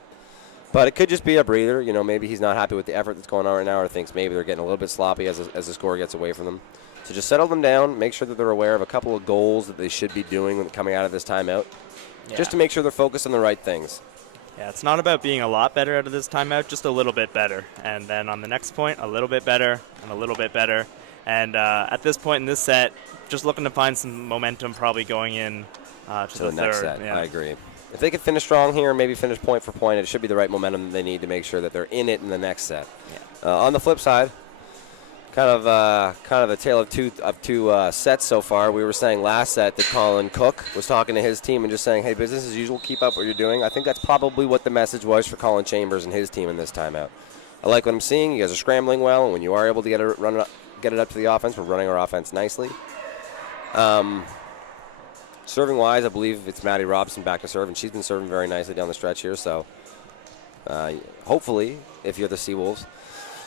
But it could just be a breather. Maybe he's not happy with the effort that's going on right now, or thinks maybe they're getting a little bit sloppy as the score gets away from them. So just settle them down, make sure that they're aware of a couple of goals that they should be doing when coming out of this timeout, just to make sure they're focused on the right things. Yeah, it's not about being a lot better out of this timeout, just a little bit better. And then on the next point, a little bit better and a little bit better. And at this point in this set, just looking to find some momentum probably going in to the next third. set. Yeah. I agree. If they could finish strong here, maybe finish point for point, it should be the right momentum that they need to make sure that they're in it in the next set. Yeah. On the flip side, kind of a tale of two sets so far. We were saying last set that Colin Cook was talking to his team and just saying, hey, business as usual, keep up what you're doing. I think that's probably what the message was for Colin Chambers and his team in this timeout. I like what I'm seeing. You guys are scrambling well, and when you are able to get it up to the offense, we're running our offense nicely. Serving-wise, I believe it's Maddie Robson back to serve, and she's been serving very nicely down the stretch here. So hopefully, if you're the Seawolves,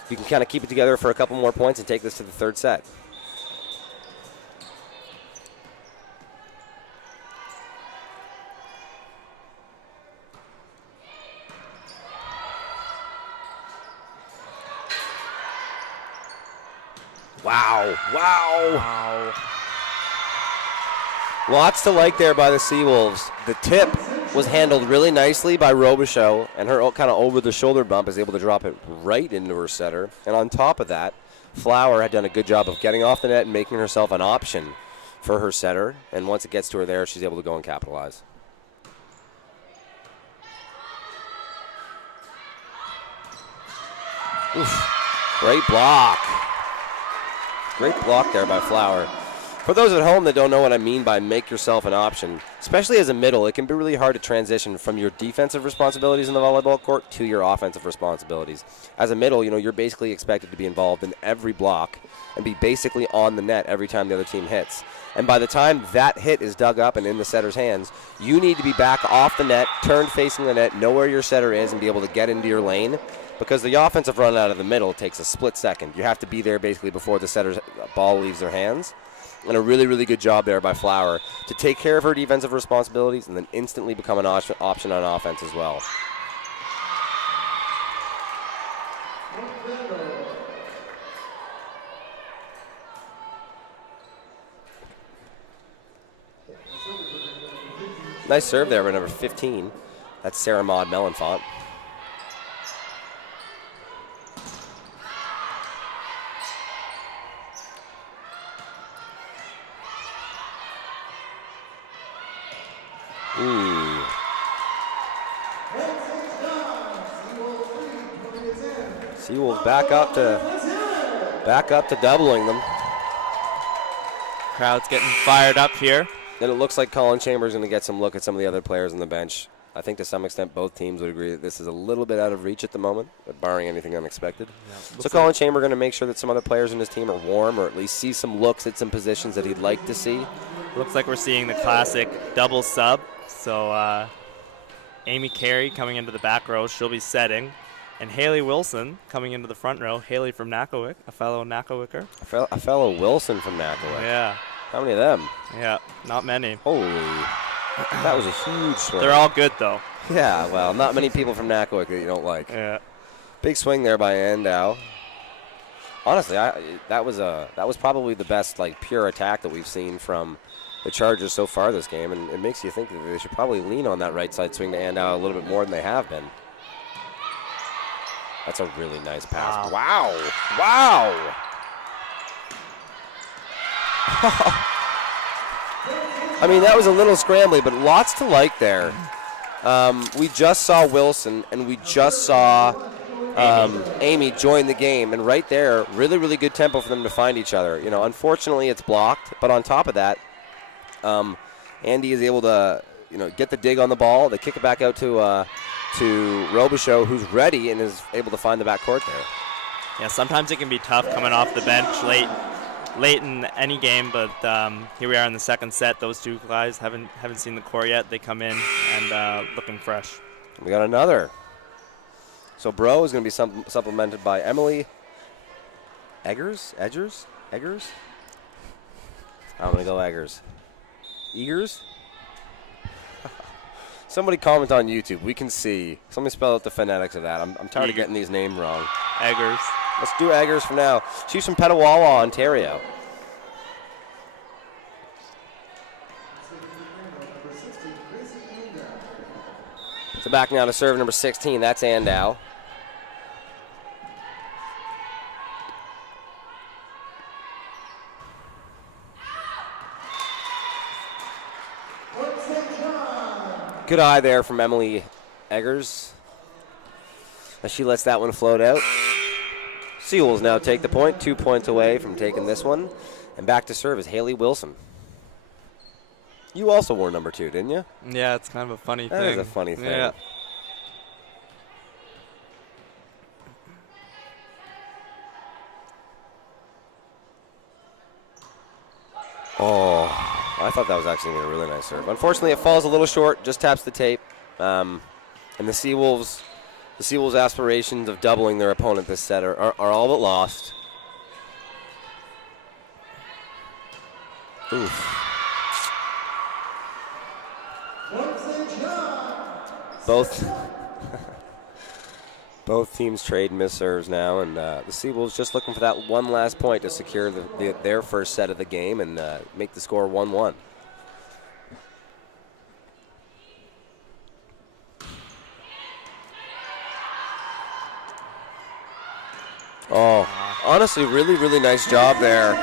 you can kind of keep it together for a couple more points and take this to the third set. Wow. Wow. Wow. Lots to like there by the Seawolves. The tip was handled really nicely by Robichaux, and her kind of over-the-shoulder bump is able to drop it right into her setter. And on top of that, Flower had done a good job of getting off the net and making herself an option for her setter. And once it gets to her there, she's able to go and capitalize. Oof. Great block. Great block there by Flower. For those at home that don't know what I mean by make yourself an option, especially as a middle, it can be really hard to transition from your defensive responsibilities in the volleyball court to your offensive responsibilities. As a middle, you're basically expected to be involved in every block and be basically on the net every time the other team hits. And by the time that hit is dug up and in the setter's hands, you need to be back off the net, turned facing the net, know where your setter is, and be able to get into your lane. Because the offensive run out of the middle takes a split second. You have to be there basically before the setter's ball leaves their hands. And a really, really good job there by Flower to take care of her defensive responsibilities and then instantly become an option on offense as well. Nice serve there by number 15. That's Sarah Maud Melanfont. Ooh. Seawolves back up to doubling them. Crowd's getting fired up here. And it looks like Colin Chambers is going to get some look at some of the other players on the bench. I think to some extent both teams would agree that this is a little bit out of reach at the moment, but barring anything unexpected. Yeah, so Colin Chambers going to make sure that some other players in his team are warm or at least see some looks at some positions that he'd like to see. Looks like we're seeing the classic double sub. So Amy Carey coming into the back row, she'll be setting. And Haley Wilson coming into the front row. Haley from Nakowick, a fellow Nakowicker. A fellow Wilson from Nakowick. Yeah. How many of them? Yeah, not many. Holy. That was a huge swing. They're all good, though. Yeah, well, not many people from Nakowick that you don't like. Yeah. Big swing there by Andow. Honestly, that was probably the best pure attack that we've seen from the Chargers so far this game, and it makes you think that they should probably lean on that right side swing to Andow a little bit more than they have been. That's a really nice pass. Wow. Wow. I mean, that was a little scrambly, but lots to like there. We just saw Wilson, and we just saw Amy join the game, and right there, really, really good tempo for them to find each other. Unfortunately, it's blocked, but on top of that, Andy is able to, get the dig on the ball. They kick it back out to Robichaux, who's ready and is able to find the backcourt there. Yeah, sometimes it can be tough coming off the bench late in any game, but here we are in the second set. Those two guys haven't seen the court yet. They come in and looking fresh. We got another. So Bro is going to be supplemented by Emily Eggers? I'm going to go Eggers. Egers? Somebody comment on YouTube. We can see. Somebody spell out the phonetics of that. I'm tired of getting these names wrong. Eggers. Let's do Eggers for now. She's from Petawawa, Ontario. So back now to serve number 16. That's Andow. Good eye there from Emily Eggers as she lets that one float out. Seawolves now take the point, 2 points away from taking this one. And back to serve is Haley Wilson. You also wore number 2, didn't you? Yeah, it's kind of a funny thing. That is a funny thing. Yeah. Oh, I thought that was actually a really nice serve. Unfortunately, it falls a little short, just taps the tape. And the Seawolves' aspirations of doubling their opponent this set are all but lost. Oof. Both teams trade miss serves now, and the Seawolves just looking for that one last point to secure their first set of the game and make the score 1-1. Oh, honestly, really, really nice job there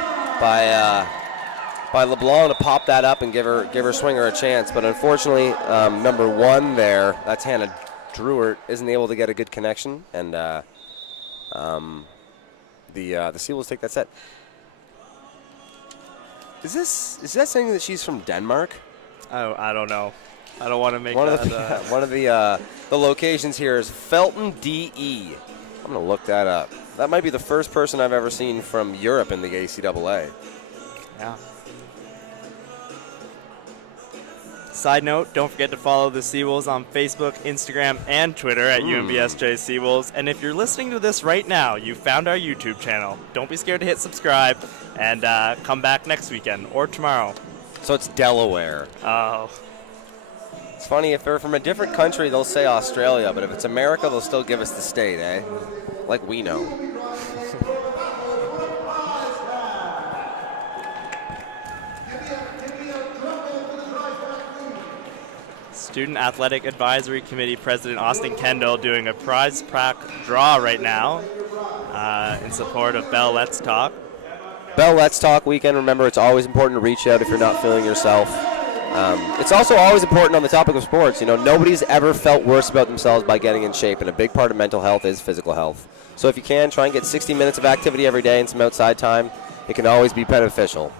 by LeBlanc to pop that up and give her swinger a chance. But unfortunately, number 1 there, that's Hannah Drewert, isn't able to get a good connection, and the Seawolves take that set. Is that saying that she's from Denmark? Oh, I don't know. I don't want to make one that. One of the locations here is Felton, DE. I'm gonna look that up. That might be the first person I've ever seen from Europe in the ACAA. Yeah. Side note, don't forget to follow the Seawolves on Facebook, Instagram, and Twitter at UNBSJ Seawolves. And if you're listening to this right now, you found our YouTube channel. Don't be scared to hit subscribe and come back next weekend or tomorrow. So it's Delaware. Oh. It's funny, if they're from a different country, they'll say Australia, but if it's America, they'll still give us the state, eh? Like we know. Student Athletic Advisory Committee President Austin Kendall doing a prize pack draw right now in support of Bell Let's Talk. Bell Let's Talk weekend. Remember, it's always important to reach out if you're not feeling yourself. It's also always important on the topic of sports. You know, nobody's ever felt worse about themselves by getting in shape, and a big part of mental health is physical health. So if you can, try and get 60 minutes of activity every day and some outside time. It can always be beneficial.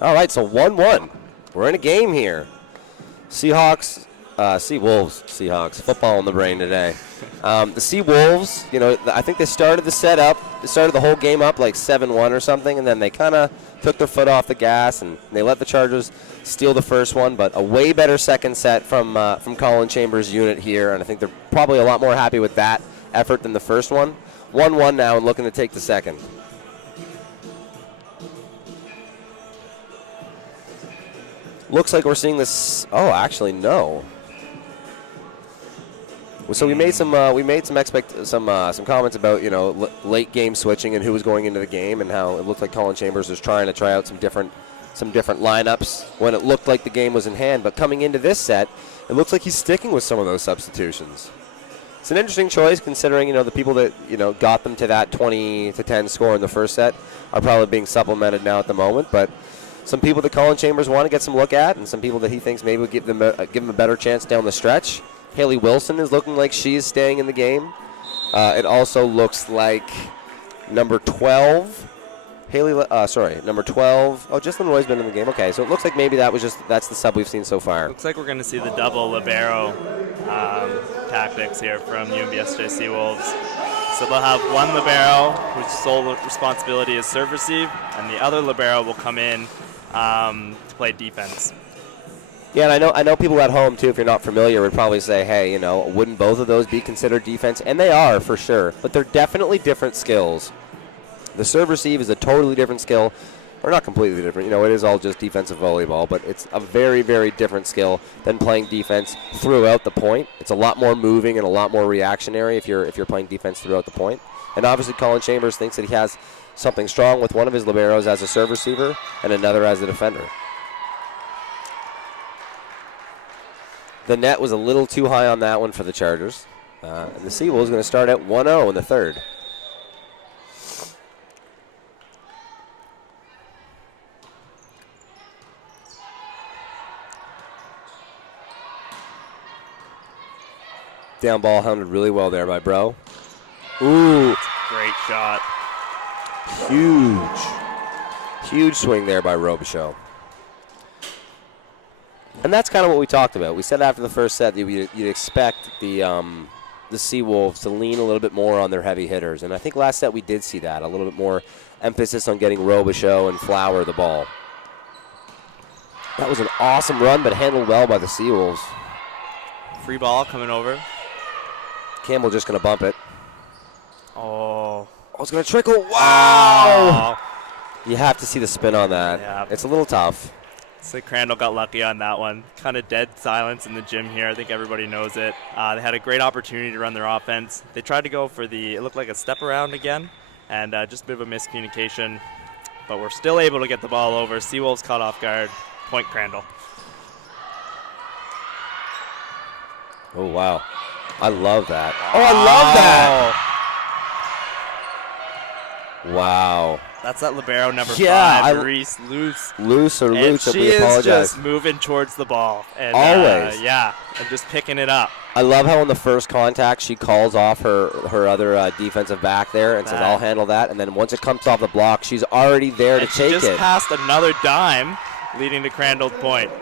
All right, so 1-1. We're in a game here. Seawolves, football in the brain today. The Seawolves, you know, I think they started the set up. They started the whole game up like 7-1 or something, and then they kind of took their foot off the gas, and they let the Chargers steal the first one. But a way better second set from Colin Chambers' unit here, and I think they're probably a lot more happy with that effort than the first one. 1-1 now and looking to take the second. Looks like we're seeing this. Oh, actually, no. So we made some comments about, you know, late game switching and who was going into the game, and how it looked like Colin Chambers was trying to try out some different lineups when it looked like the game was in hand. But coming into this set, it looks like he's sticking with some of those substitutions. It's an interesting choice, considering, you know, the people that, you know, got them to that 20-10 score in the first set are probably being supplemented now at the moment. But some people that Colin Chambers want to get some look at, and some people that he thinks maybe would give them a better chance down the stretch. Haley Wilson is looking like she's staying in the game. It also looks like number 12, number 12. Oh, Jesslyn Roy's been in the game. Okay, so it looks like maybe that's the sub we've seen so far. Looks like we're going to see the double libero tactics here from UNBSJ Seawolves. So they'll have one libero whose sole responsibility is serve receive, and the other libero will come in to play defense. Yeah, and I know people at home, too, if you're not familiar, would probably say, hey, you know, wouldn't both of those be considered defense? And they are, for sure, but they're definitely different skills. The serve receive is a totally different skill, or not completely different. You know, it is all just defensive volleyball, but it's a very, very different skill than playing defense throughout the point. It's a lot more moving and a lot more reactionary if you're playing defense throughout the point. And obviously Colin Chambers thinks that he has something strong with one of his liberos as a serve receiver and another as a defender. The net was a little too high on that one for the Chargers. And the Seawolves going to start at 1-0 in the third. Down ball hounded really well there by Bro. Ooh. Great shot. Huge swing there by Robichaud. And that's kind of what we talked about. We said after the first set that you'd expect the Seawolves to lean a little bit more on their heavy hitters. And I think last set we did see that, a little bit more emphasis on getting Robichaud and Flower the ball. That was an awesome run, but handled well by the Seawolves. Free ball coming over. Campbell just going to bump it. Oh, it's going to trickle. Wow! You have to see the spin on that. Yeah. It's a little tough. So Crandall got lucky on that one. Kind of dead silence in the gym here. I think everybody knows it. They had a great opportunity to run their offense. They tried to go for it looked like a step around again, and just a bit of a miscommunication. But we're still able to get the ball over. Seawolves caught off guard. Point Crandall. Oh, wow. I love that. Oh, I love that. Wow. That's that libero number 5, Reese Luce. Loose or loose, she we is apologize. just moving towards the ball. And, always. And just picking it up. I love how on the first contact she calls off her other defensive back there and says, I'll handle that. And then once it comes off the block, she's already there to take it. She just passed another dime, leading to Crandall's point.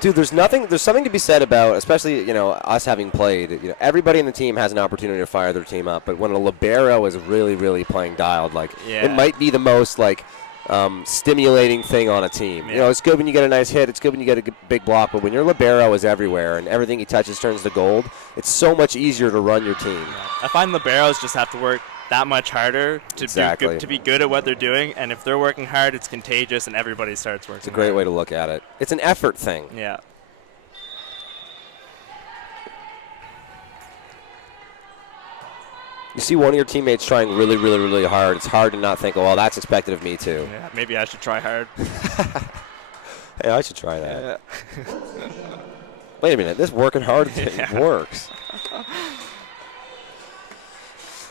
Dude, there's something to be said about, especially, us having played. Everybody in the team has an opportunity to fire their team up, but when a libero is really, really playing dialed, it might be the most, stimulating thing on a team. Yeah. It's good when you get a nice hit. It's good when you get a big block, but when your libero is everywhere and everything he touches turns to gold, it's so much easier to run your team. I find liberos just have to work that much harder to be good at what they're doing, and if they're working hard, it's contagious and everybody starts working. It's a great way to look at it. It's an effort thing. Yeah. You see one of your teammates trying really, really, really hard. It's hard to not think, oh, well, that's expected of me too. Yeah, maybe I should try hard. Hey, I should try that. Yeah. Wait a minute, this working hard thing works.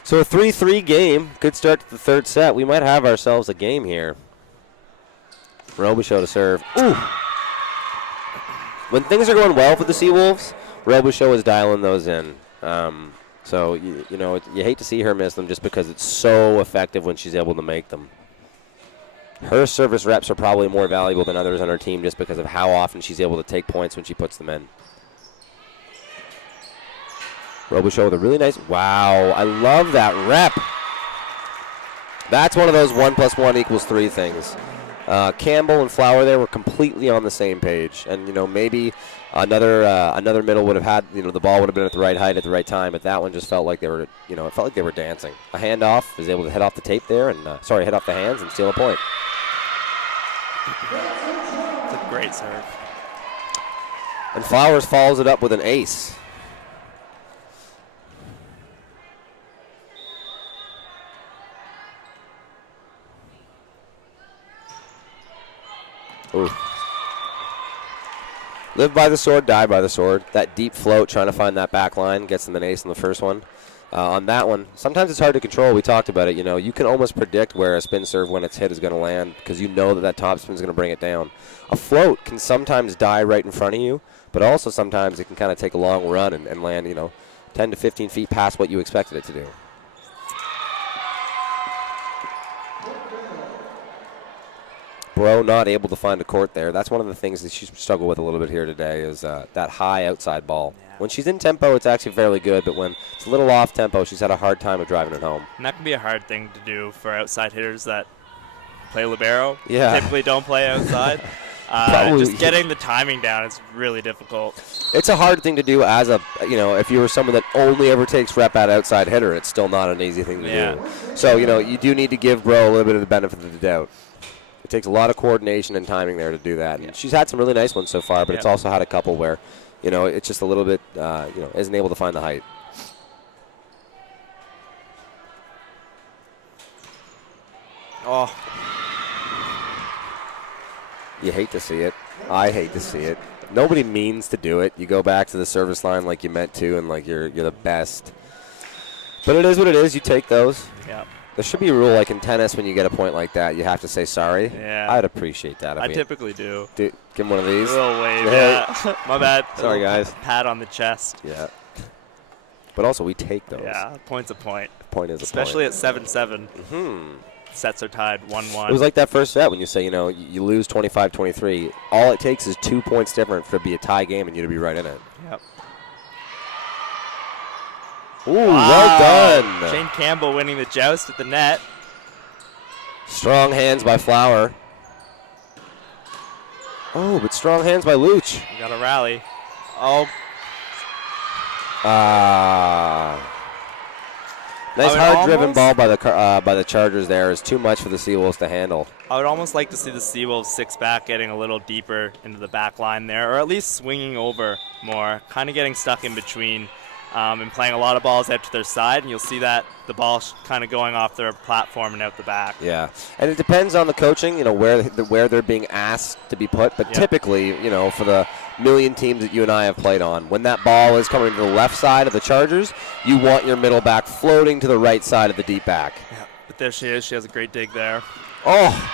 So a 3-3 game. Good start to the third set. We might have ourselves a game here. Robichaud to serve. Ooh. When things are going well for the Seawolves, Robichaud is dialing those in. So, you hate to see her miss them just because it's so effective when she's able to make them. Her service reps are probably more valuable than others on her team just because of how often she's able to take points when she puts them in. Robichaud with a really nice, wow, I love that rep. That's one of those 1 + 1 = 3 things. Campbell and Flower there were completely on the same page. And, maybe another middle would have had, the ball would have been at the right height at the right time, but that one just felt like they were, it felt like they were dancing. A handoff, is able to hit off the tape there, and, hit off the hands and steal a point. It's a great serve. And Flowers follows it up with an ace. Ooh. Live by the sword, die by the sword. That deep float, trying to find that back line, gets them an ace in the first one. On that one, sometimes it's hard to control. We talked about it. You can almost predict where a spin serve when it's hit is going to land because you know that top spin is going to bring it down. A float can sometimes die right in front of you, but also sometimes it can kind of take a long run and land, 10 to 15 feet past what you expected it to do. Bro not able to find a court there. That's one of the things that she's struggled with a little bit here today is that high outside ball. Yeah. When she's in tempo, it's actually fairly good, but when it's a little off tempo, she's had a hard time of driving it home. And that can be a hard thing to do for outside hitters that play libero. Yeah. Typically don't play outside. Just getting the timing down is really difficult. It's a hard thing to do as a, if you were someone that only ever takes rep at outside hitter, it's still not an easy thing to do. So, you do need to give Bro a little bit of the benefit of the doubt. It takes a lot of coordination and timing there to do that. And she's had some really nice ones so far, but it's also had a couple where, it's just a little bit, isn't able to find the height. Oh. You hate to see it. I hate to see it. Nobody means to do it. You go back to the service line like you meant to and like you're the best. But it is what it is. You take those. Yeah. There should be a rule like in tennis when you get a point like that, you have to say sorry. Yeah. I'd appreciate that. I typically do. Give him one of these. A little wave, yeah. My bad. Sorry, guys. Pat on the chest. Yeah. But also, we take those. Yeah, point's a point. Point is especially a point. Especially at 7-7. Mm-hmm. Sets are tied 1-1. It was like that first set when you say, you lose 25-23. All it takes is 2 points different for it to be a tie game and you to be right in it. Yep. Ooh, well done. Jane Campbell winning the joust at the net. Strong hands by Flower. Oh, but strong hands by Luch. You got to rally. Oh. Nice hard-driven ball by the Chargers there is too much for the Seawolves to handle. I would almost like to see the Seawolves six-back getting a little deeper into the back line there, or at least swinging over more, kind of getting stuck in between and playing a lot of balls out to their side, and you'll see that the ball kind of going off their platform and out the back. Yeah, and it depends on the coaching, where they're being asked to be put, but typically, for the million teams that you and I have played on, when that ball is coming to the left side of the Chargers, you want your middle back floating to the right side of the deep back. Yeah, but there she is. She has a great dig there. Oh,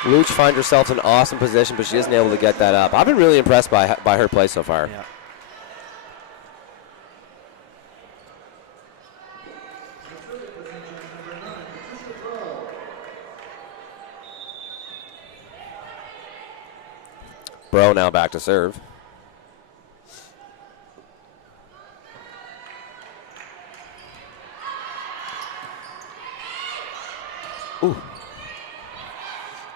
Luch finds herself in an awesome position, but she isn't able to get that up. I've been really impressed by her play so far. Yeah. Bro now back to serve. Ooh.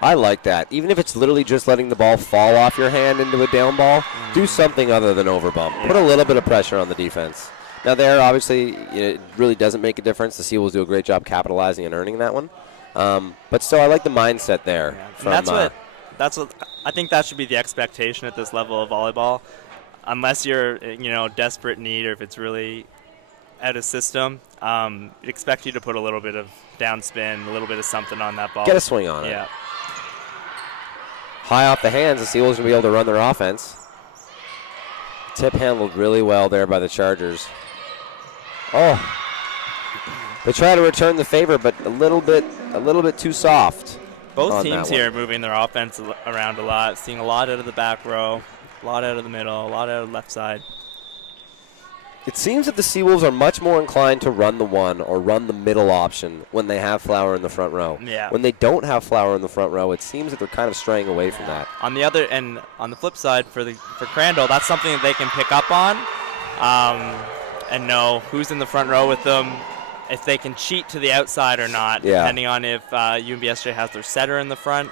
I like that. Even if it's literally just letting the ball fall off your hand into a down ball, do something other than overbump. Yeah. Put a little bit of pressure on the defense. Now there, obviously, it really doesn't make a difference. The Seawolves do a great job capitalizing and earning that one. But still, I like the mindset there. Yeah. That's what I think that should be the expectation at this level of volleyball. Unless you're, desperate need, or if it's really out of system, expect you to put a little bit of down spin, a little bit of something on that ball. Get a swing on it. Yeah. High off the hands, the Seawolves will be able to run their offense. Tip handled really well there by the Chargers. Oh. They try to return the favor, but a little bit too soft. Both teams here are moving their offense around a lot, seeing a lot out of the back row, a lot out of the middle, a lot out of the left side. It seems that the Seawolves are much more inclined to run the one or run the middle option when they have Flower in the front row. Yeah. When they don't have Flower in the front row, it seems that they're kind of straying away from that. On the other and on the flip side for Crandall, that's something that they can pick up on and know who's in the front row with them, if they can cheat to the outside or not, depending on if UNBSJ has their setter in the front.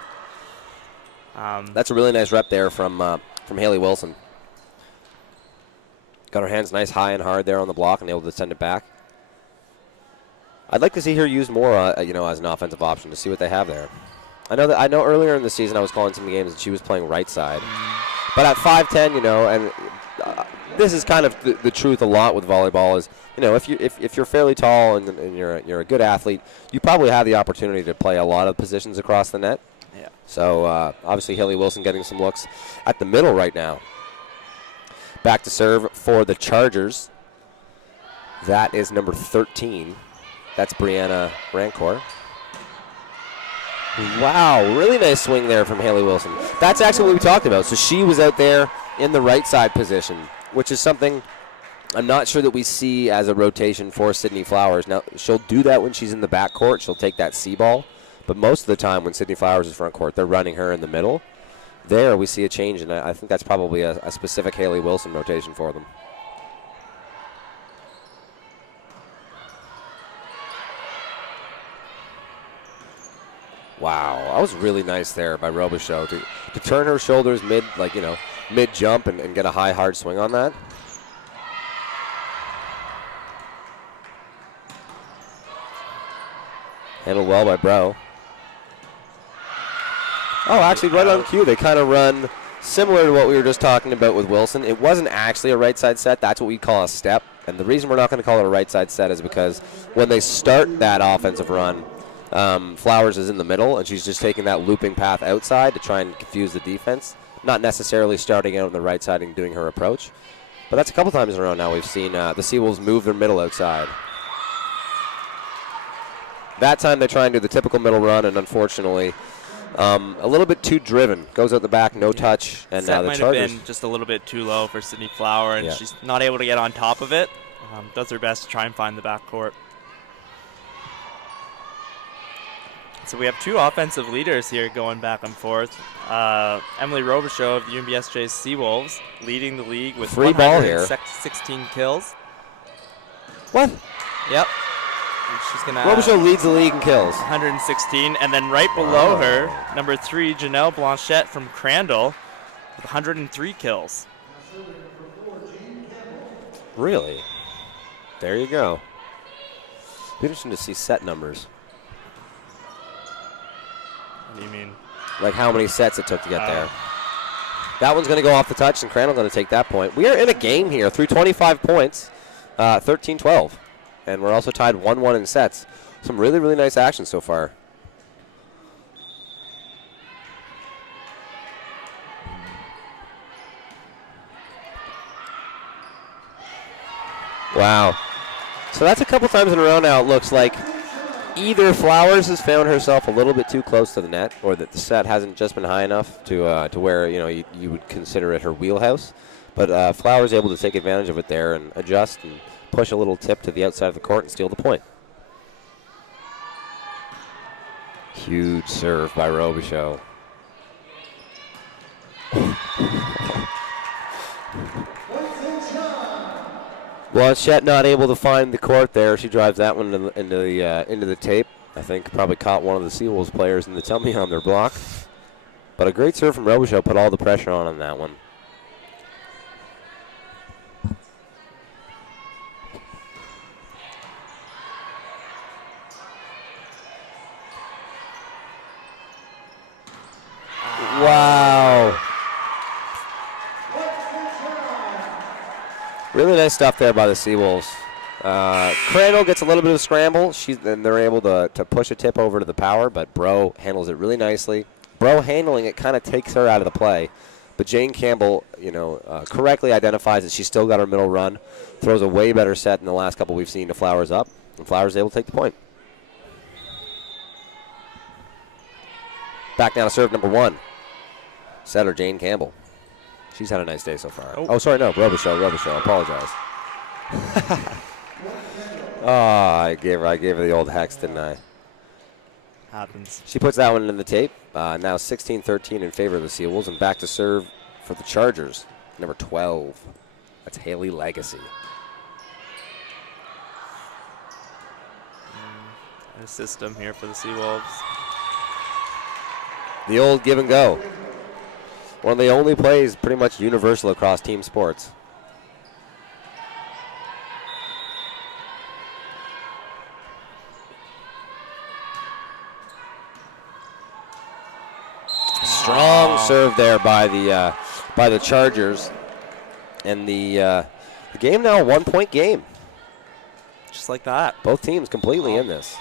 That's a really nice rep there from Haley Wilson. Got her hands nice, high and hard there on the block and able to send it back. I'd like to see her used more, as an offensive option to see what they have there. I know earlier in the season I was calling some games that she was playing right side, but at 5'10", and this is kind of the truth a lot with volleyball is, if you're fairly tall and you're a good athlete, you probably have the opportunity to play a lot of positions across the net. Yeah. So obviously Haley Wilson getting some looks at the middle right now. Back to serve for the Chargers. That is number 13. That's Brianna Rancourt. Wow, really nice swing there from Haley Wilson. That's actually what we talked about. So she was out there in the right side position, which is something I'm not sure that we see as a rotation for Sydney Flowers. Now, she'll do that when she's in the back court. She'll take that C ball. But most of the time when Sydney Flowers is front court, they're running her in the middle. There we see a change, and I think that's probably a specific Haley Wilson rotation for them. Wow, that was really nice there by Robichaud to turn her shoulders mid jump and get a high hard swing on that. Handled well by Bro. Oh, actually, right on cue, they kind of run similar to what we were just talking about with Wilson. It wasn't actually a right side set. That's what we call a step. And the reason we're not going to call it a right side set is because when they start that offensive run, Flowers is in the middle, and she's just taking that looping path outside to try and confuse the defense, not necessarily starting out on the right side and doing her approach. But that's a couple times in a row now we've seen the Seawolves move their middle outside. That time they try and do the typical middle run, and unfortunately, a little bit too driven. Goes out the back, no touch, and now the Chargers might have been just a little bit too low for Sydney Flower, and she's not able to get on top of it. Does her best to try and find the backcourt. So we have two offensive leaders here going back and forth. Emily Robichaud of the UNBSJ Seawolves leading the league with free ball here. 16 kills. What? Yep. She's gonna Robichaud leads the league in kills. 116, and then right below her, number 3, Janelle Blanchette from Crandall with 103 kills. Really? There you go. Be interesting to see set numbers. What do you mean? Like how many sets it took to get there. That one's going to go off the touch, and Crandall going to take that point. We are in a game here through 25 points, 13-12. And we're also tied 1-1 in sets. Some really, really nice action so far. Wow. So that's a couple times in a row now, it looks like. Either Flowers has found herself a little bit too close to the net, or that the set hasn't just been high enough to where you would consider it her wheelhouse. But Flowers able to take advantage of it there and adjust and push a little tip to the outside of the court and steal the point. Huge serve by Robichaud. Blanchette not able to find the court there. She drives that one into the tape. I think probably caught one of the Seawolves players in the tummy on their block. But a great serve from Robichaud put all the pressure on that one. Wow. Really nice stuff there by the Seawolves. Crandall gets a little bit of a scramble. Then they're able to push a tip over to the power, but Bro handles it really nicely. Bro handling it kind of takes her out of the play. But Jane Campbell, correctly identifies that she's still got her middle run, throws a way better set than the last couple we've seen to Flowers up, and Flowers is able to take the point. Back now to serve number 1. Setter Jane Campbell. She's had a nice day so far. Oh sorry, no, Robichaud, I apologize. I gave her the old hex, didn't I? Happens. She puts that one in the tape. Now 16-13 in favor of the Seawolves, and back to serve for the Chargers, number 12. That's Haley Legacy. A system here for the Seawolves. The old give and go. One of the only plays pretty much universal across team sports. Strong serve there by the Chargers, and the game now a 1-point game. Just like that. Both teams completely in this.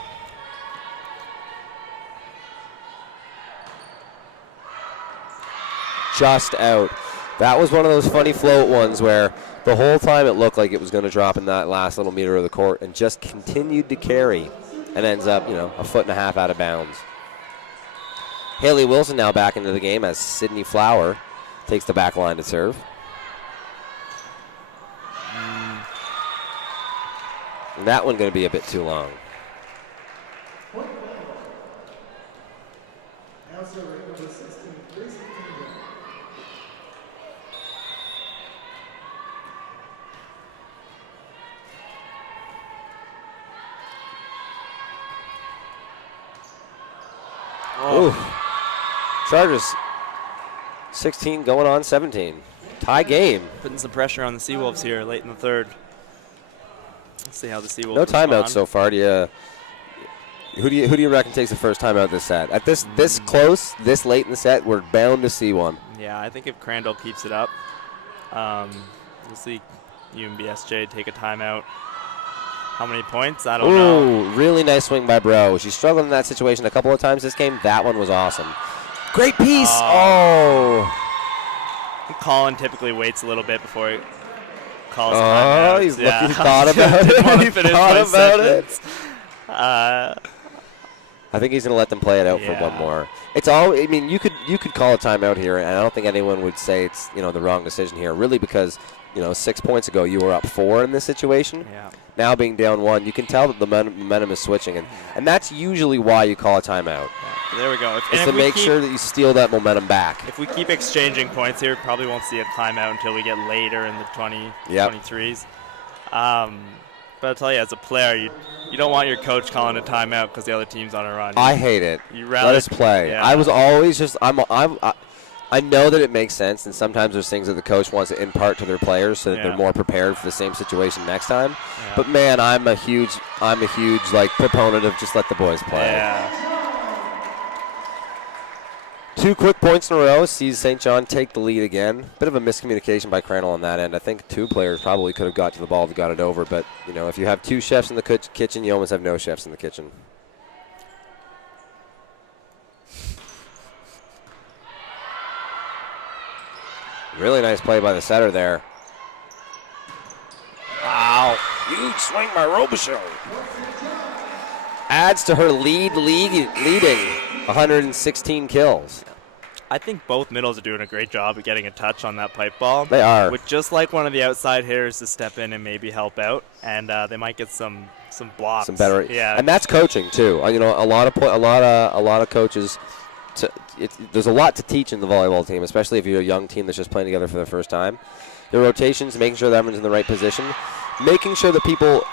Just out. That was one of those funny float ones where the whole time it looked like it was going to drop in that last little meter of the court and just continued to carry and ends up, a foot and a half out of bounds. Haley Wilson now back into the game as Sydney Flower takes the back line to serve. And that one going to be a bit too long. Ooh. Chargers 16 going on 17. Tie game. Putting some pressure on the Seawolves here late in the third. Let's see how the Seawolves No timeouts respond. so far. Who do you reckon takes the first timeout this set? At this close, this late in the set, we're bound to see one. Yeah, I think if Crandall keeps it up, we'll see UNBSJ take a timeout. How many points? I don't know. Ooh, really nice swing by Bro. She struggled in that situation a couple of times this game. That one was awesome. Great piece. Colin typically waits a little bit before he calls Oh, timeouts. he's Yeah. looking, thought about it. Didn't want He to finish thought my about it. sentence. I think he's going to let them play it out for one more. It's all. I mean, you could call a timeout here, and I don't think anyone would say it's the wrong decision here. Really, because 6 points ago you were up 4 in this situation. Yeah. Now being down 1, you can tell that the momentum is switching, and that's usually why you call a timeout. Yeah. There we go. It's to make sure that you steal that momentum back. If we keep exchanging points here, probably won't see a timeout until we get later in the 23s. But I'll tell you, as a player, you don't want your coach calling a timeout because the other team's on a run. I hate it. You rather let us play. Yeah. I was always just I know that it makes sense, and sometimes there's things that the coach wants to impart to their players so that they're more prepared for the same situation next time. Yeah. But man, I'm a huge like proponent of just let the boys play. Yeah. 2 quick points in a row sees St. John take the lead again. Bit of a miscommunication by Crandall on that end. I think 2 players probably could have got to the ball and got it over, but you know, if you have 2 chefs in the kitchen, you almost have no chefs in the kitchen. Really nice play by the setter there. Wow. Huge swing by Robichaux. Adds to her leading 116 kills. I think both middles are doing a great job of getting a touch on that pipe ball. They are. With just like one of the outside hitters to step in and maybe help out, and they might get some blocks. Some better. Yeah. And that's coaching too. You know, a lot of coaches. There's a lot to teach in the volleyball team, especially if you're a young team that's just playing together for the first time. The rotations, making sure that everyone's in the right position, making sure that people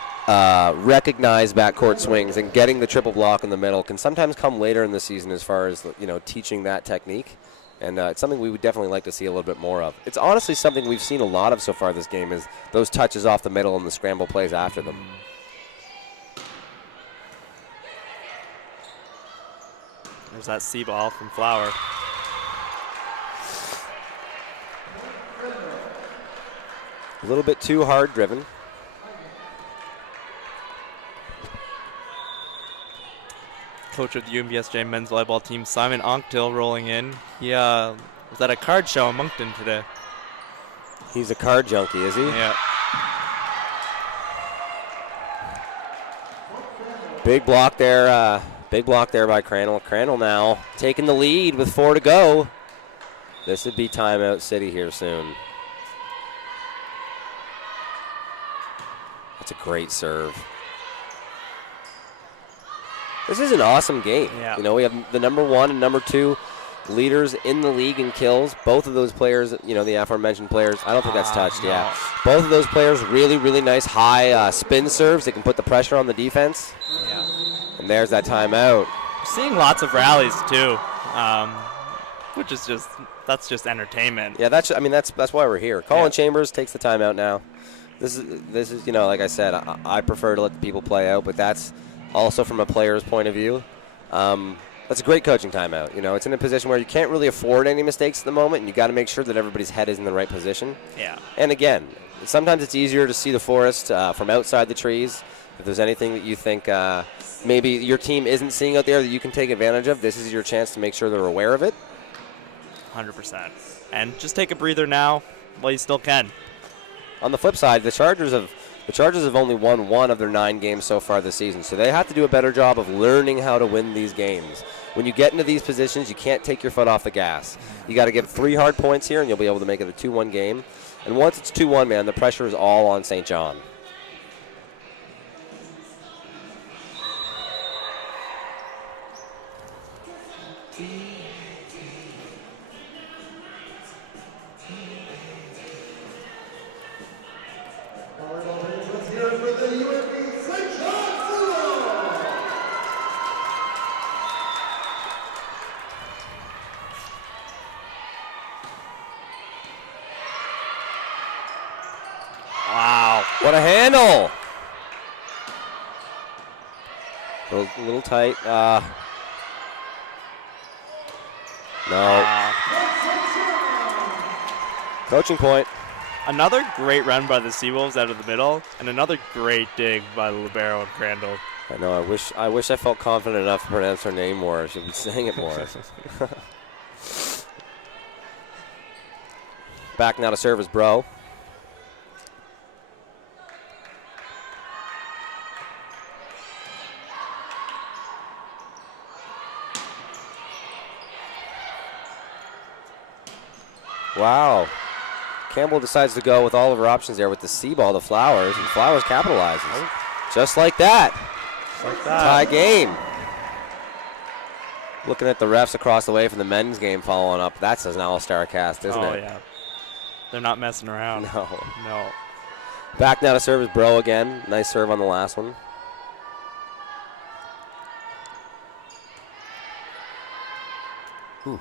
recognize backcourt swings, and getting the triple block in the middle can sometimes come later in the season as far as, you know, teaching that technique. And it's something we would definitely like to see a little bit more of. It's honestly something we've seen a lot of so far this game is those touches off the middle and the scramble plays after them. There's that C ball from Flower. A little bit too hard driven. Coach of the UNBSJ men's volleyball team, Simon Onktil, rolling in. He was at a card show in Moncton today. He's a card junkie, is he? Yeah. Big block there. Big block there by Crandall. Crandall now taking the lead with 4 to go. This would be timeout city here soon. That's a great serve. This is an awesome game. Yeah. You know, we have the number 1 and number 2 leaders in the league in kills. Both of those players, you know, the aforementioned players, I don't think that's touched, no. yeah. Both of those players really, really nice high spin serves that can put the pressure on the defense. Yeah. And there's that timeout. Seeing lots of rallies too, which is that's just entertainment. Yeah, that's why we're here. Colin Chambers takes the timeout now. This is you know, like I said, I prefer to let the people play out, but that's also from a player's point of view. That's a great coaching timeout. You know, it's in a position where you can't really afford any mistakes at the moment, and you got to make sure that everybody's head is in the right position. Yeah. And again, sometimes it's easier to see the forest from outside the trees. If there's anything that you think maybe your team isn't seeing out there that you can take advantage of, this is your chance to make sure they're aware of it. 100%. And just take a breather now while you still can. On the flip side, the Chargers have only won 1 of their 9 games so far this season, so they have to do a better job of learning how to win these games. When you get into these positions, you can't take your foot off the gas. You got to get 3 hard points here, and you'll be able to make it a 2-1 game. And once it's 2-1, man, the pressure is all on St. John. Wow, what a handle! A little tight. No. Coaching point. Another great run by the Seawolves out of the middle, and another great dig by the libero and Crandall. I know. I wish I felt confident enough to pronounce her name more. I should be saying it more. Back now to serve is Bro. Wow. Campbell decides to go with all of her options there with the C ball to Flowers, and Flowers capitalizes. Oh. Just like that. Tie game. Looking at the refs across the way from the men's game following up. That's an all-star cast, isn't it? Oh, yeah. They're not messing around. No. Back now to serve is Bro again. Nice serve on the last one. Ooh.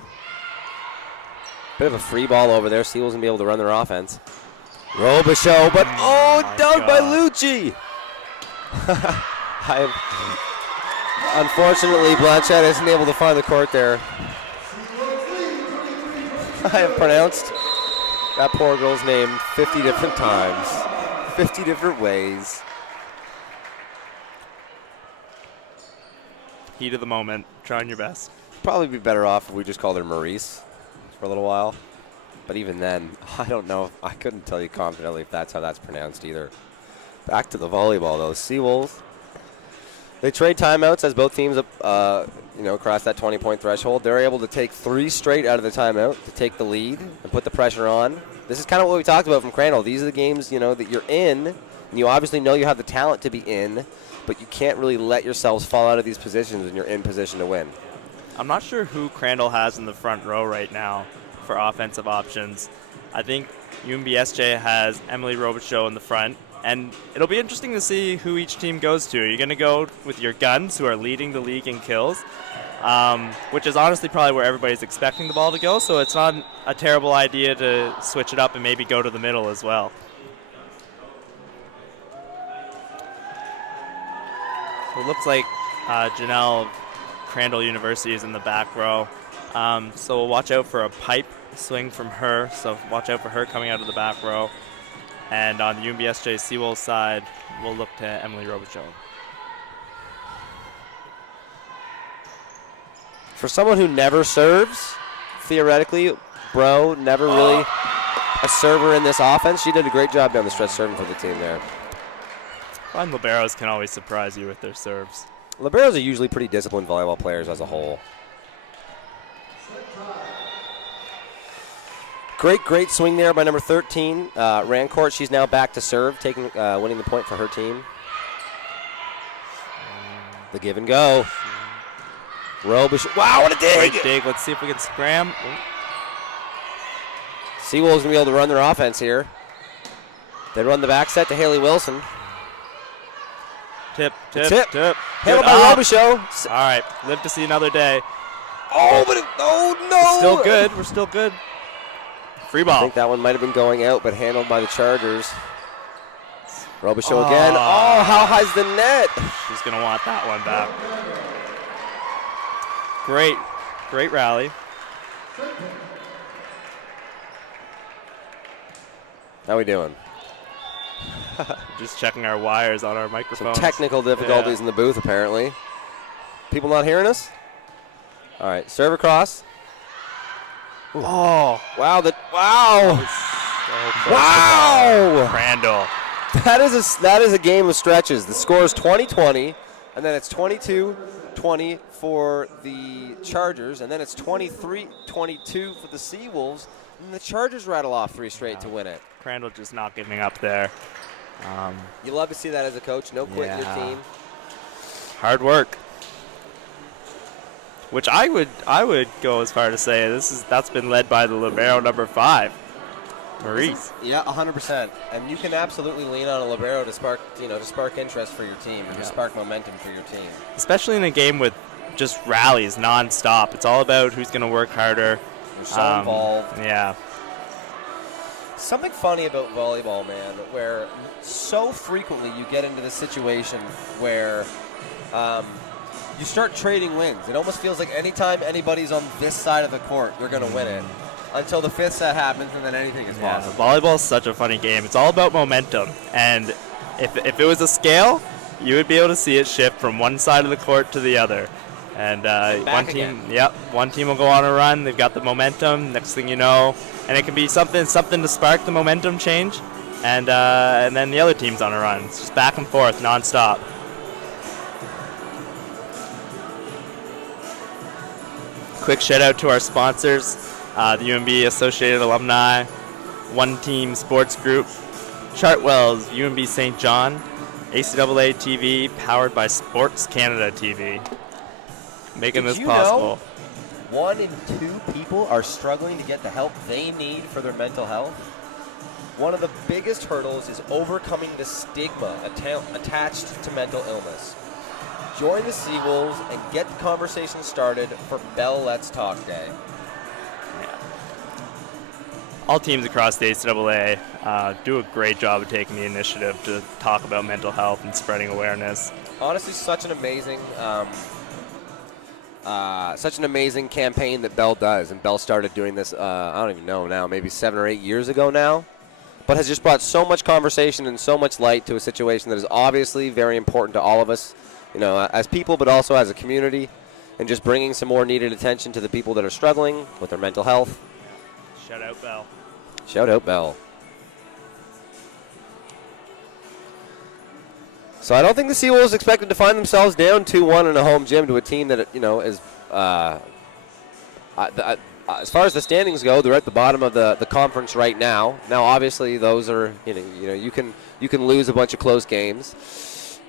Bit of a free ball over there. Seawolves going to be able to run their offense. Robichaud, but dug by Lucci. Unfortunately, Blanchette isn't able to find the court there. I have pronounced that poor girl's name 50 different times, 50 different ways. Heat of the moment, trying your best. Probably be better off if we just called her Maurice for a little while. But even then, I don't know. I couldn't tell you confidently if that's how that's pronounced either. Back to the volleyball, though. Seawolves. They trade timeouts as both teams, cross that 20-point threshold. They're able to take 3 straight out of the timeout to take the lead and put the pressure on. This is kind of what we talked about from Crandall. These are the games, that you're in, and you obviously know you have the talent to be in, but you can't really let yourselves fall out of these positions when you're in position to win. I'm not sure who Crandall has in the front row right now for offensive options. I think UNBSJ has Emily Robichaud in the front, and it'll be interesting to see who each team goes to. You're going to go with your guns, who are leading the league in kills, which is honestly probably where everybody's expecting the ball to go, so it's not a terrible idea to switch it up and maybe go to the middle as well. So it looks like Janelle Crandall University is in the back row. So we'll watch out for a pipe swing from her. So watch out for her coming out of the back row. And on the UNBSJ Seawolves side, we'll look to Emily Robichaud. For someone who never serves, theoretically, Bro never really a server in this offense. She did a great job down the stretch serving for the team there. And liberos can always surprise you with their serves. Liberos are usually pretty disciplined volleyball players as a whole. Great swing there by number 13, Rancourt. She's now back to serve, winning the point for her team. The give and go. Robichaud. Wow, what a dig! Great dig. Let's see if we can scram. Seawolves going to be able to run their offense here. They run the back set to Haley Wilson. Tip. Handled by Robichaud. All right, live to see another day. Oh, but no! Still good. We're still good. Free ball. I think that one might have been going out, but handled by the Chargers. Robichaud again. Oh, how high's the net? She's going to want that one back. Great rally. How we doing? Just checking our wires on our Some microphones. technical difficulties in the booth, apparently. People not hearing us? All right, serve across. Ooh. Oh, wow. Wow. Crandall. That is a game of stretches. The score is 20-20, and then it's 22-20 for the Chargers, and then it's 23-22 for the Seawolves, and the Chargers rattle off 3 straight to win it. Crandall just not giving up there. You love to see that as a coach. No quitting your team. Hard work. Which I would go as far to say that's been led by the libero number 5, Maurice. Yeah, 100%. And you can absolutely lean on a libero to spark interest for your team and to spark momentum for your team. Especially in a game with just rallies nonstop. It's all about who's going to work harder. You're so involved. Yeah. Something funny about volleyball, man, where so frequently you get into this situation where you start trading wins. It almost feels like anytime anybody's on this side of the court, they're going to win it until the 5th set happens, and then anything is possible. Volleyball is such a funny game. It's all about momentum. And if it was a scale, you would be able to see it shift from one side of the court to the other. And one team will go on a run. They've got the momentum. Next thing you know, and it can be something to spark the momentum change, and then the other team's on a run. It's just back and forth nonstop. Quick shout out to our sponsors, the UNB Associated Alumni, One Team Sports Group, Chartwell's UNB St. John, ACAA TV, powered by Sports Canada TV. Making this possible. Know 1 in 2 people are struggling to get the help they need for their mental health? One of the biggest hurdles is overcoming the stigma attached to mental illness. Join the Seawolves and get the conversation started for Bell Let's Talk Day. all teams across the ACAA do a great job of taking the initiative to talk about mental health and spreading awareness. Honestly, such an amazing campaign that Bell does, and Bell started doing this. I don't even know now, maybe 7 or 8 years ago now, but has just brought so much conversation and so much light to a situation that is obviously very important to all of us, as people, but also as a community, and just bringing some more needed attention to the people that are struggling with their mental health. Shout out Bell. Shout out Bell. So I don't think the Seawolves expected to find themselves down 2-1 in a home gym to a team that, is, as far as the standings go, they're at the bottom of the conference right now. Now, obviously, those are, you can lose a bunch of close games.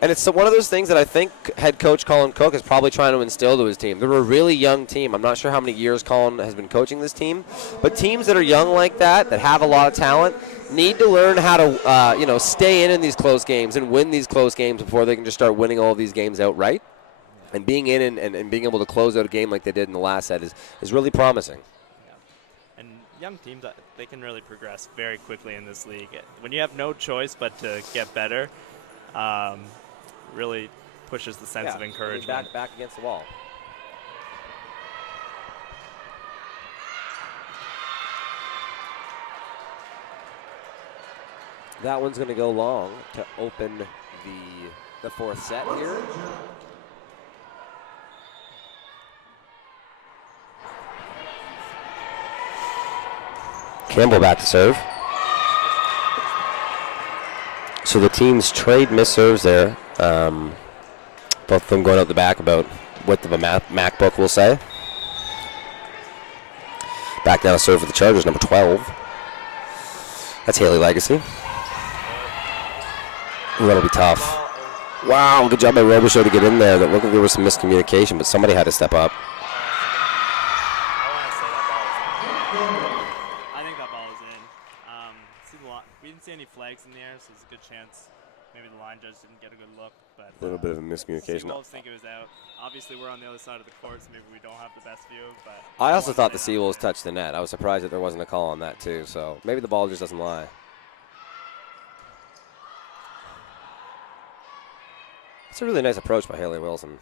And it's one of those things that I think head coach Colin Cook is probably trying to instill to his team. They're a really young team. I'm not sure how many years Colin has been coaching this team, but teams that are young like that have a lot of talent, need to learn how to, stay in these close games and win these close games before they can just start winning all of these games outright. And being in and being able to close out a game like they did in the last set is really promising. Yeah. And young teams, they can really progress very quickly in this league. When you have no choice but to get better, really pushes the sense of encouragement. Back against the wall. That one's going to go long to open the fourth set here. Campbell back to serve. So the teams trade miss serves there. Both of them going out the back about width of a MacBook, we'll say. Back now to serve for the Chargers, number 12. That's Haley Legacy. Ooh, that'll be tough. Wow, good job by Robichaud to get in there. That looked like there was some miscommunication, but somebody had to step up. I think that ball was in. We didn't see any flags in the air, so there's a good chance maybe the line judge didn't get a good look. But A little bit of a miscommunication. Seawolves think it was out. Obviously, we're on the other side of the court, so maybe we don't have the best view. But I also thought the Seawolves touched the net. I was surprised that there wasn't a call on that, too. So maybe the ball just doesn't lie. It's a really nice approach by Haley Wilson.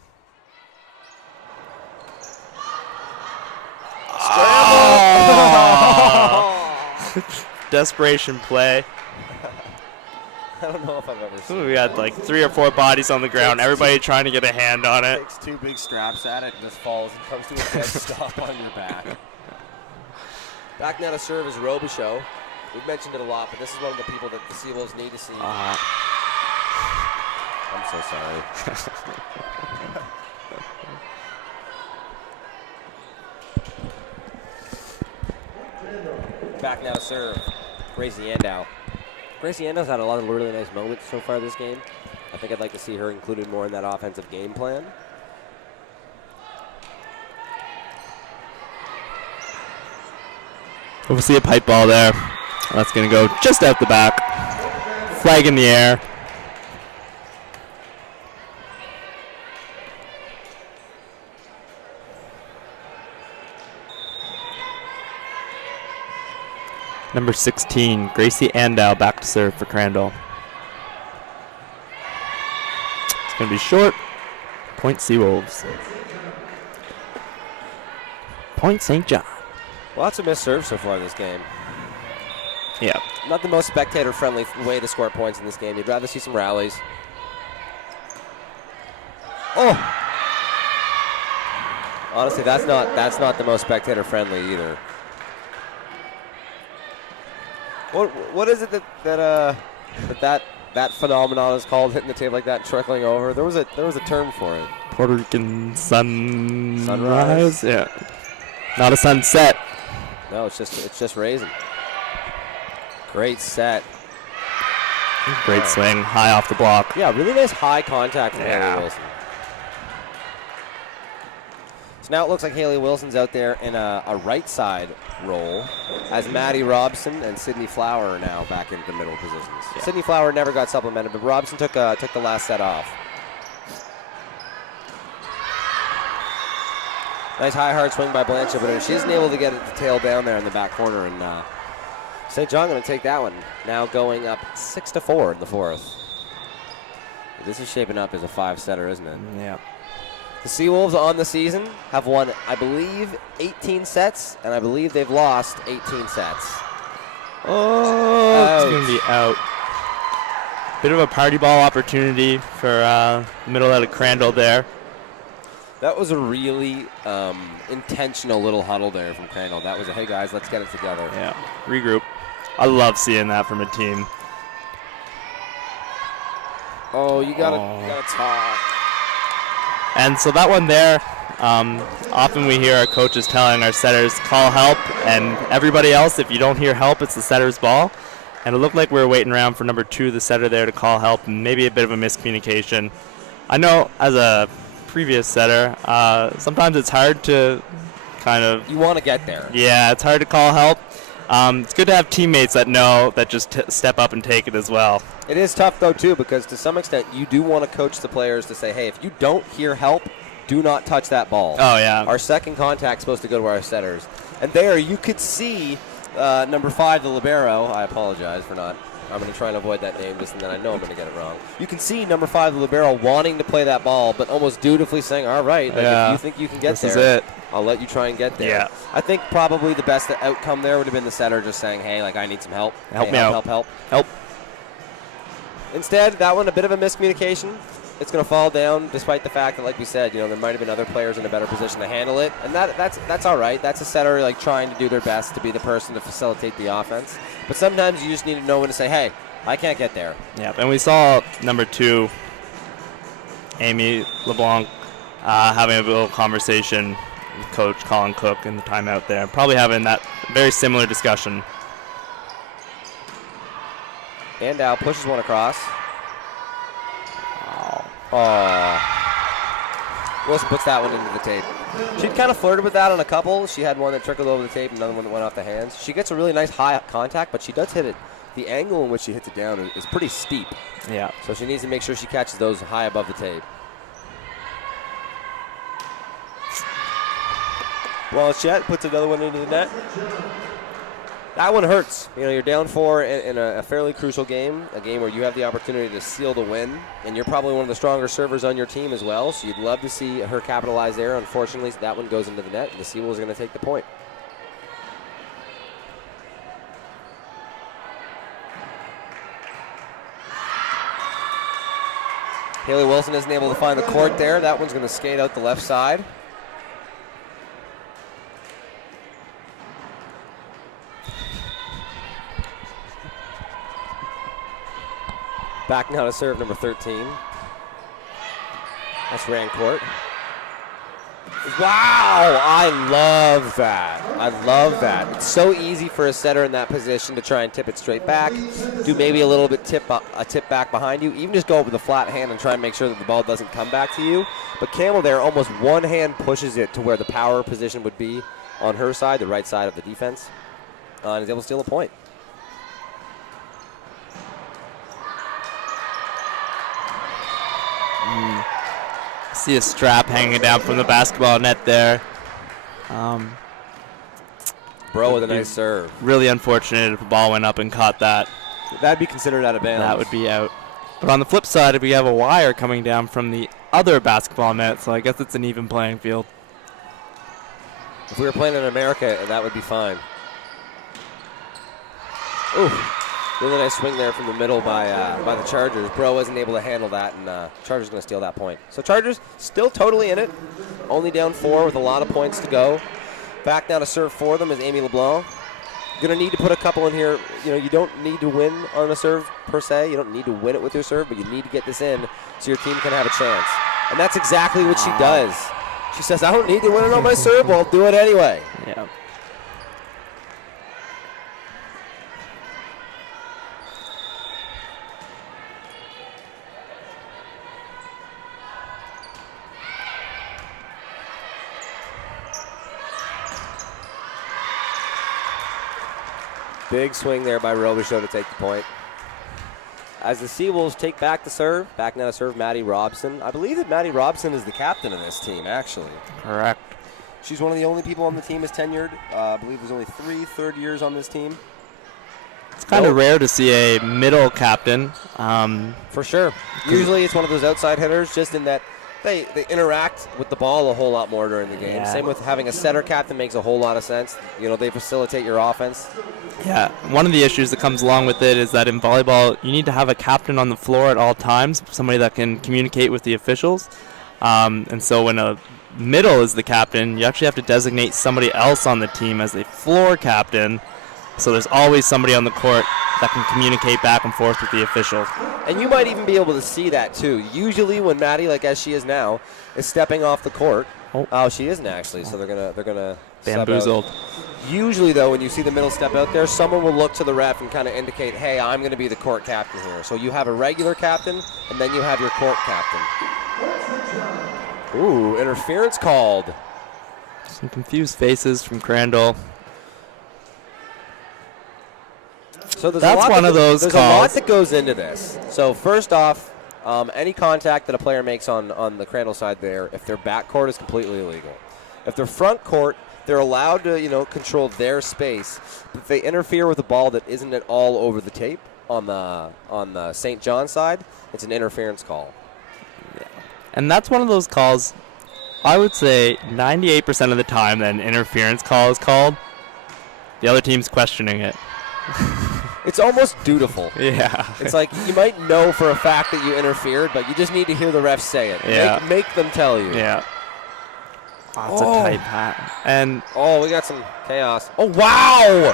Desperation play. I don't know if I've ever seen We had like 3 or 4 bodies on the ground, everybody trying to get a hand on it. Takes 2 big straps at it and just falls and comes to a dead stop on your back. Back now to serve is Robichaud. We've mentioned it a lot, but this is one of the people that the Seawolves need to see. I'm so sorry. Back now to serve, Gracie Andow. Gracie Andow's had a lot of really nice moments so far this game. I think I'd like to see her included more in that offensive game plan. We'll see a pipe ball there. That's going to go just out the back. Flag in the air. Number 16, Gracie Andow back to serve for Crandall. It's going to be short. Point Seawolves. Point St. John. Lots of missed serves so far this game. Yeah. Not the most spectator-friendly way to score points in this game. You'd rather see some rallies. Oh! Honestly, that's not the most spectator-friendly either. What is it that phenomenon is called, hitting the table like that and trickling over? There was a term for it. Puerto Rican sunrise. Yeah. Not a sunset. No, it's just raising. Great set. Great swing, high off the block. Yeah, really nice high contact from Haley Wilson. So now it looks like Haley Wilson's out there in a right side role, as Maddie Robson and Sydney Flower are now back into the middle positions. Yeah. Sydney Flower never got supplemented, but Robson took the last set off. Nice high hard swing by Blanchard, but she isn't able to get it to tail down there in the back corner and St. John going to take that one. Now going up 6-4 in the fourth. This is shaping up as a 5-setter, isn't it? Yeah. The Seawolves on the season have won, I believe, 18 sets, and I believe they've lost 18 sets. Oh, it's going to be out. Bit of a party ball opportunity for middle out of Crandall there. That was a really intentional little huddle there from Crandall. That was a, hey guys, let's get it together. Yeah, regroup. I love seeing that from a team. Oh, you gotta talk. And so that one there, often we hear our coaches telling our setters, call help, and everybody else, if you don't hear help, it's the setter's ball. And it looked like we were waiting around for number 2, the setter there, to call help, and maybe a bit of a miscommunication. I know as a previous setter, sometimes it's hard to kind of... You want to get there. Yeah, it's hard to call help. It's good to have teammates that know that just step up and take it as well. It is tough, though, too, because to some extent you do want to coach the players to say, hey, if you don't hear help, do not touch that ball. Oh, yeah. Our second contact is supposed to go to our setters. And there you could see number 5, the libero. I apologize for not. I'm going to try and avoid that name just and then I know I'm going to get it wrong. You can see number 5, the libero, wanting to play that ball, but almost dutifully saying, all right, like, if you think you can get there, is it. I'll let you try and get there. Yeah. I think probably the best outcome there would have been the setter just saying, hey, like, I need some help. Help me out. Help. Instead, that one, a bit of a miscommunication. It's going to fall down, despite the fact that, like we said, there might have been other players in a better position to handle it, and that's all right. That's a setter like trying to do their best to be the person to facilitate the offense. But sometimes you just need to know when to say, hey, I can't get there. Yeah, and we saw number 2, Amy LeBlanc, having a little conversation with Coach Colin Cook in the timeout there, probably having that very similar discussion. And Al pushes one across. Wilson puts that one into the tape. She'd kind of flirted with that on a couple. She had one that trickled over the tape, another one that went off the hands. She gets a really nice high contact, but she does hit it. The angle in which she hits it down is pretty steep. Yeah. So she needs to make sure she catches those high above the tape. Chet puts another one into the net. That one hurts. You're down 4 in a fairly crucial game, a game where you have the opportunity to seal the win, and you're probably one of the stronger servers on your team as well, so you'd love to see her capitalize there. Unfortunately, that one goes into the net, and the Seawolves are going to take the point. Haley Wilson isn't able to find the court there. That one's going to skate out the left side. Back now to serve number 13. That's Rancourt. Wow, I love that. I love that. It's so easy for a setter in that position to try and tip it straight back, do maybe a little bit a tip back behind you, even just go up with a flat hand and try and make sure that the ball doesn't come back to you. But Campbell there, almost one hand pushes it to where the power position would be on her side, the right side of the defense, and is able to steal a point. See a strap hanging down from the basketball net there. Bro with a nice serve. Really unfortunate if the ball went up and caught that. That'd be considered out of bounds. That would be out. But on the flip side, we have a wire coming down from the other basketball net, so I guess it's an even playing field. If we were playing in America, that would be fine. Ooh. Really nice swing there from the middle by the Chargers. Bro wasn't able to handle that, and Chargers going to steal that point. So Chargers still totally in it. Only down 4 with a lot of points to go. Back now to serve for them is Amy LeBlanc. Going to need to put a couple in here. You don't need to win on a serve per se. You don't need to win it with your serve, but you need to get this in so your team can have a chance. And that's exactly what she does. She says, I don't need to win it on my serve. Well, I'll do it anyway. Yeah. Big swing there by Robichaud to take the point. As the Seawolves take back the serve, back now to serve Maddie Robson. I believe that Maddie Robson is the captain of this team, actually. Correct. She's one of the only people on the team is tenured. I believe there's only 3 third years on this team. It's kind of rare to see a middle captain. For sure. Usually it's one of those outside hitters, just in that they interact with the ball a whole lot more during the game. Yeah. Same with having a setter captain makes a whole lot of sense. You know, they facilitate your offense. Yeah, one of the issues that comes along with it is that in volleyball, you need to have a captain on the floor at all times, somebody that can communicate with the officials. And so when a middle is the captain, you actually have to designate somebody else on the team as a floor captain. So there's always somebody on the court that can communicate back and forth with the officials. And you might even be able to see that too. Usually when Maddie, like as she is now, is stepping off the court. Oh, she isn't actually. So they're gonna Bamboozled. Usually though, when you see the middle step out there, someone will look to the ref and kind of indicate, hey, I'm going to be the court captain here. So you have a regular captain, and then you have your court captain. Ooh, interference called. Some confused faces from Crandall. So there's That's one of those There's calls. a lot that goes into this. So first off, any contact that a player makes on the Crandall side there, if their back court is completely illegal. If their front court, they're allowed to, control their space. But if they interfere with a ball that isn't at all over the tape on the St. John side, it's an interference call. Yeah. And that's one of those calls, I would say 98% of the time that an interference call is called, the other team's questioning it. It's almost dutiful. Yeah. It's like you might know for a fact that you interfered, but you just need to hear the ref say it. Yeah. Make them tell you. Yeah. That's a tight pat. And we got some chaos. Oh, wow!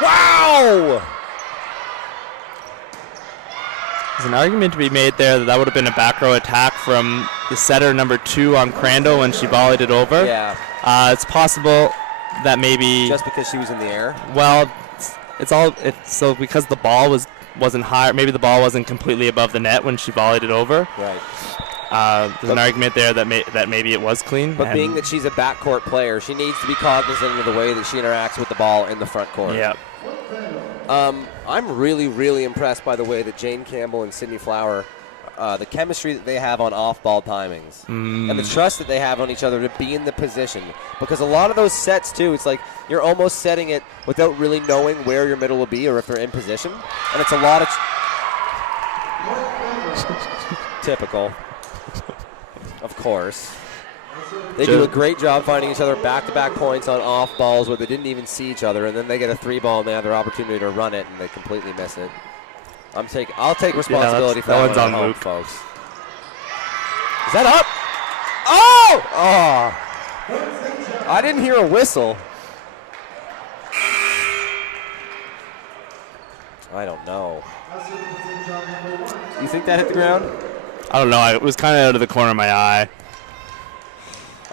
Wow! there's an argument to be made there that would have been a back row attack from the setter number 2 on Crandall when she volleyed it over. Yeah. It's possible that maybe Just because she was in the air? Well, so because the ball wasn't high, maybe the ball wasn't completely above the net when she volleyed it over. Right. There's an argument there that maybe it was clean. But being that she's a backcourt player, she needs to be cognizant of the way that she interacts with the ball in the front court. Yeah. I'm really, really impressed by the way that Jane Campbell and Sydney Flower, the chemistry that they have on off-ball timings, and the trust that they have on each other to be in the position. Because a lot of those sets, too, it's like you're almost setting it without really knowing where your middle will be or if they're in position. And it's a lot of... Typical. Of course. They do a great job finding each other back-to-back points on off balls where they didn't even see each other, and then they get a 3-ball and they have their opportunity to run it, and they completely miss it. I'll take responsibility for that one's on Luke, folks. Is that up? Oh! I didn't hear a whistle. I don't know. You think that hit the ground? I don't know. It was kind of out of the corner of my eye.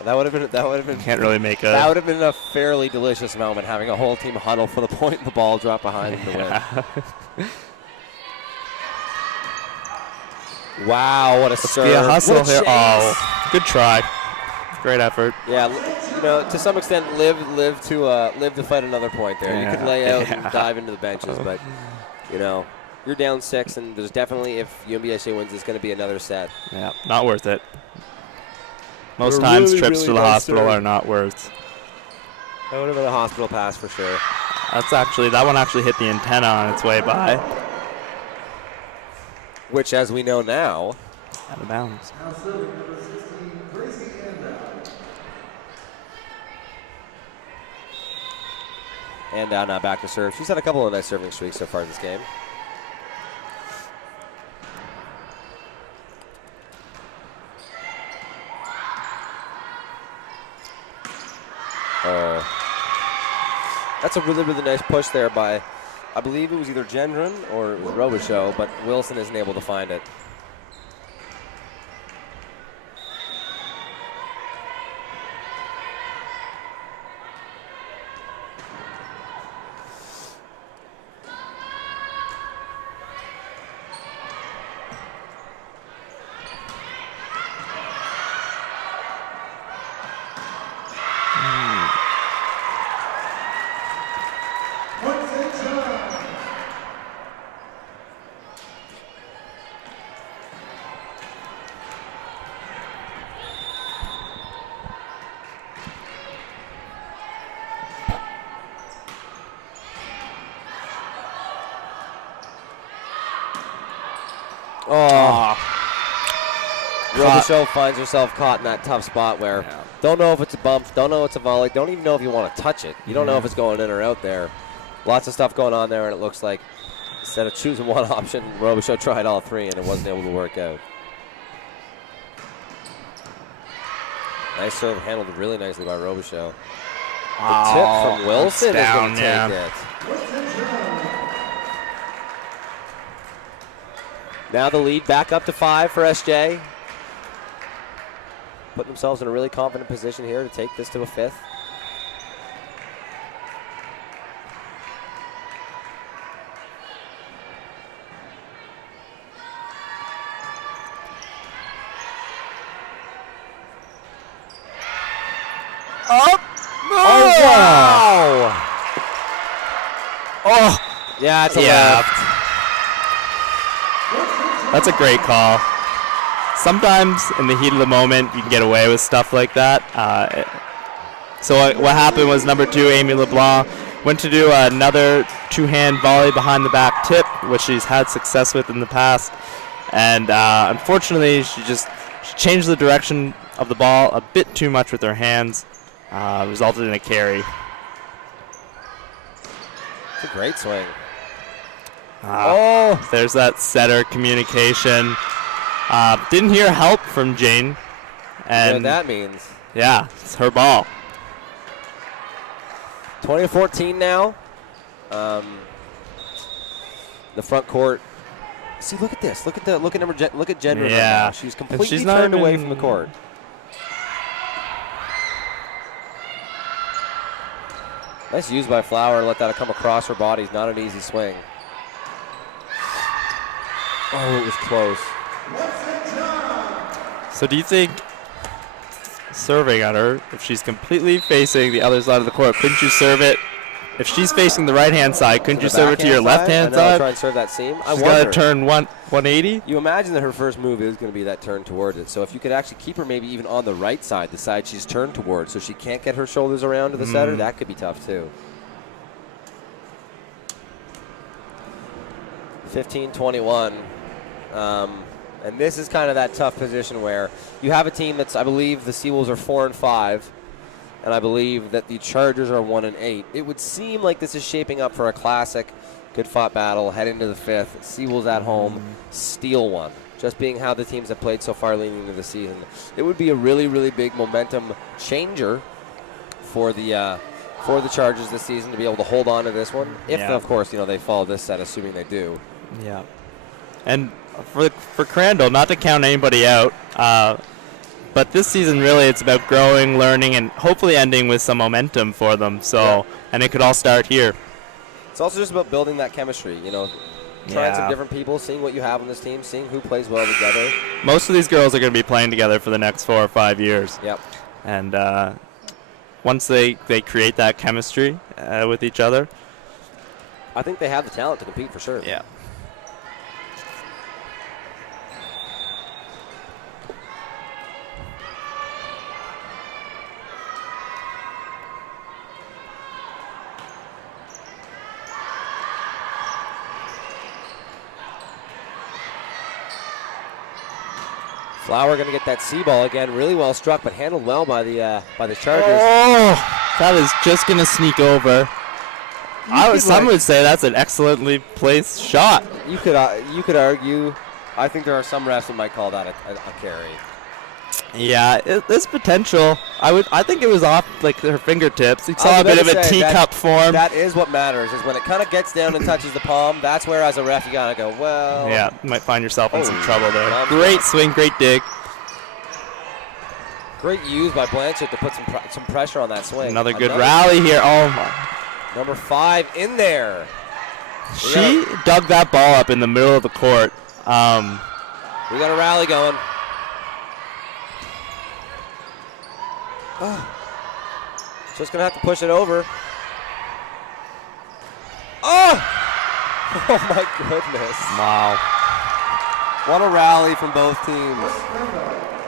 That would have been. Can't really make a. That would have been a fairly delicious moment, having a whole team huddle for the point and the ball drop behind in the win. Wow, what a serve! Be a hustle what a here. chase. Oh, good try. Great effort. Yeah, to some extent, live to fight another point there. Yeah. You could lay out and dive into the benches, but you're down 6, and there's definitely, if UNBSJ wins, it's going to be another set. Yeah, not worth it. Most We're times really, trips really to the nice hospital serve. are not worth. That would have been a hospital pass for sure. That one actually hit the antenna on its way by. Which, as we know now, Out of bounds. and now back to serve. She's had a couple of nice serving streaks so far this game. That's a really, really nice push there by, I believe it was either Gendron or it was Robichaux, but Wilson isn't able to find it. Oh. Robichaud finds herself caught in that tough spot where don't know if it's a bump, don't know it's a volley, don't even know if you want to touch it. You don't know if it's going in or out there. Lots of stuff going on there, and it looks like instead of choosing one option, Robichaud tried all three, and it wasn't able to work out. Nice serve, handled really nicely by Robichaud. The tip from Wilson is going to take it. Now the lead back up to 5 for SJ. Putting themselves in a really confident position here to take this to a 5th. Up! Oh, wow! Oh! Yeah, it's a left. That's a great call. Sometimes in the heat of the moment, you can get away with stuff like that. So what happened was number 2, Amy LeBlanc, went to do another two-hand volley behind the back tip, which she's had success with in the past. And unfortunately, she changed the direction of the ball a bit too much with her hands, resulted in a carry. It's a great swing. There's that setter communication. Didn't hear help from Jane. And you know what that means. Yeah, it's her ball. 20-14 now. The front court. See, look at this. Look at Jen River now. She's completely turned away from the court. Nice use by Flower to let that come across her body. Not an easy swing. Oh, it was close. So do you think serving on her, if she's completely facing the other side of the court, couldn't you serve it? If she's facing the right-hand side, couldn't you serve it to your left-hand side? Try and serve that seam. She's got to turn 180. You imagine that her first move is going to be that turn towards it. So if you could actually keep her maybe even on the right side, the side she's turned towards, so she can't get her shoulders around to the setter, that could be tough too. 15-21. And this is kind of that tough position where you have a team that's, I believe the Seawolves are 4-5, and I believe that the Chargers are 1-8. It would seem like this is shaping up for a classic, good-fought battle, head into the 5th. Seawolves at home, steal one. Just being how the teams have played so far leading into the season. It would be a really, really big momentum changer for the Chargers this season to be able to hold on to this one. If, of course, they follow this set, assuming they do. Yeah. And for Crandall, not to count anybody out, but this season really it's about growing, learning, and hopefully ending with some momentum for them. So, and it could all start here. It's also just about building that chemistry, trying some different people, seeing what you have on this team, seeing who plays well together. Most of these girls are going to be playing together for the next 4 or 5 years. Yep. And once they create that chemistry with each other, I think they have the talent to compete for sure. Yeah. Flower going to get that C ball again. Really well struck, but handled well by the Chargers. Oh, that is just going to sneak over. Some would say that's an excellently placed shot. You could argue. I think there are some refs that might call that a carry. Yeah, there's potential. I think it was off like her fingertips. You saw a bit of a teacup form. That is what matters, is when it kind of gets down and touches the palm. That's where, as a ref, you gotta go, well. Yeah, you might find yourself in some trouble there. Great swing, great dig. Great use by Blanchett to put some pressure on that swing. Another good rally here. Oh my. Number 5 in there. She dug that ball up in the middle of the court. We got a rally going. Just going to have to push it over. Oh my goodness. Wow. What a rally from both teams.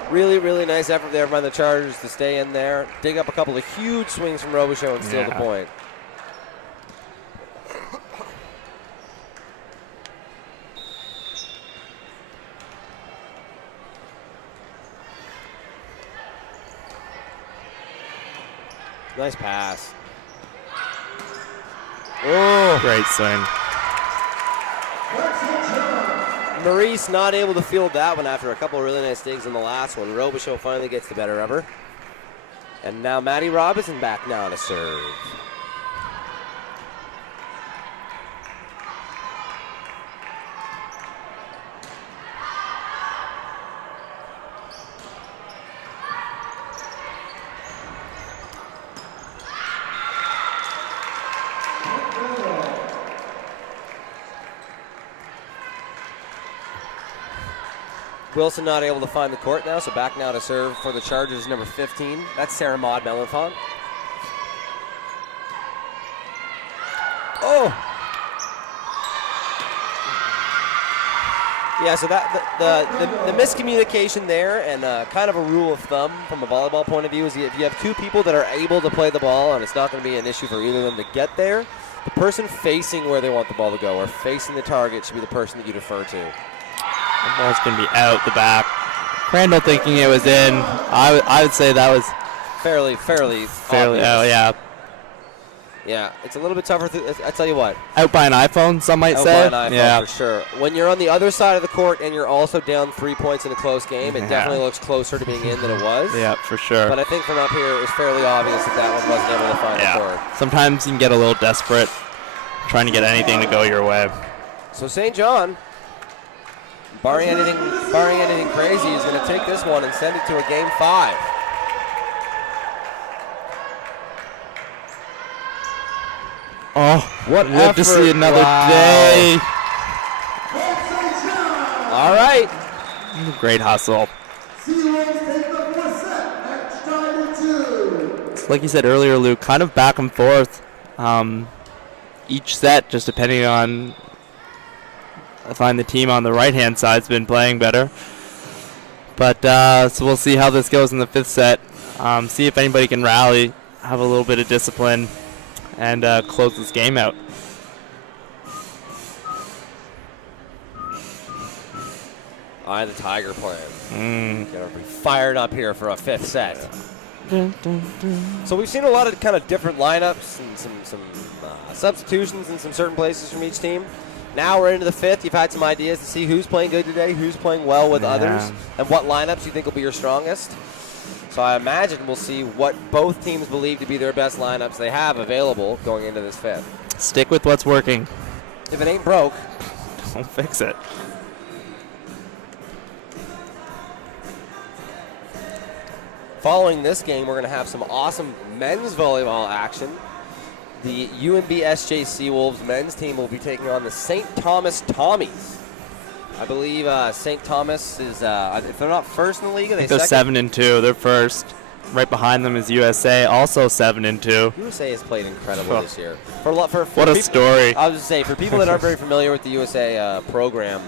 Really, really nice effort there by the Chargers to stay in there, dig up a couple of huge swings from Robichaud and steal the point. Nice pass. Oh. Great swing. Maurice not able to field that one after a couple of really nice digs in the last one. Robichaud finally gets the better of her. And now Maddie Robinson back now to serve. Wilson not able to find the court now, so back now to serve for the Chargers, number 15. That's Sarah Maud Melanfon. Oh! Yeah, so that the miscommunication there, and kind of a rule of thumb from a volleyball point of view, is if you have two people that are able to play the ball, and it's not going to be an issue for either of them to get there, the person facing where they want the ball to go or facing the target should be the person that you defer to. The ball's going to be out the back. Crandall thinking it was in. I would say that was fairly obvious. Out, yeah. Yeah, it's a little bit tougher. I tell you what. Out by an iPhone, some might say. Out by an iPhone, for sure. When you're on the other side of the court and you're also down 3 points in a close game, it definitely looks closer to being in than it was. Yeah, for sure. But I think from up here, it was fairly obvious that one wasn't able to find the court. Sometimes you can get a little desperate trying to get anything to go your way. So St. John, barring anything crazy, is going to take this one and send it to a Game 5. Oh, what love to see another day. All right. Great hustle. Like you said earlier, Luke, kind of back and forth. Each set, just depending on, I find the team on the right-hand side's been playing better. But so we'll see how this goes in the 5th set. See if anybody can rally, have a little bit of discipline, and close this game out. The Tiger plan. Gonna be fired up here for a 5th set. So we've seen a lot of kind of different lineups and some substitutions in some certain places from each team. Now we're into the 5th. You've had some ideas to see who's playing good today, who's playing well with others, and what lineups you think will be your strongest. So I imagine we'll see what both teams believe to be their best lineups they have available going into this 5th. Stick with what's working. If it ain't broke, don't fix it. Following this game, we're going to have some awesome men's volleyball action. The UNBSJ Seawolves men's team will be taking on the St. Thomas Tommies. I believe St. Thomas is, if they're not first in the league, are they second? They're 7-2. They're first. Right behind them is USA, also 7-2. USA has played incredible this year. For what people, a story. I was just saying, for people that aren't very familiar with the USA program,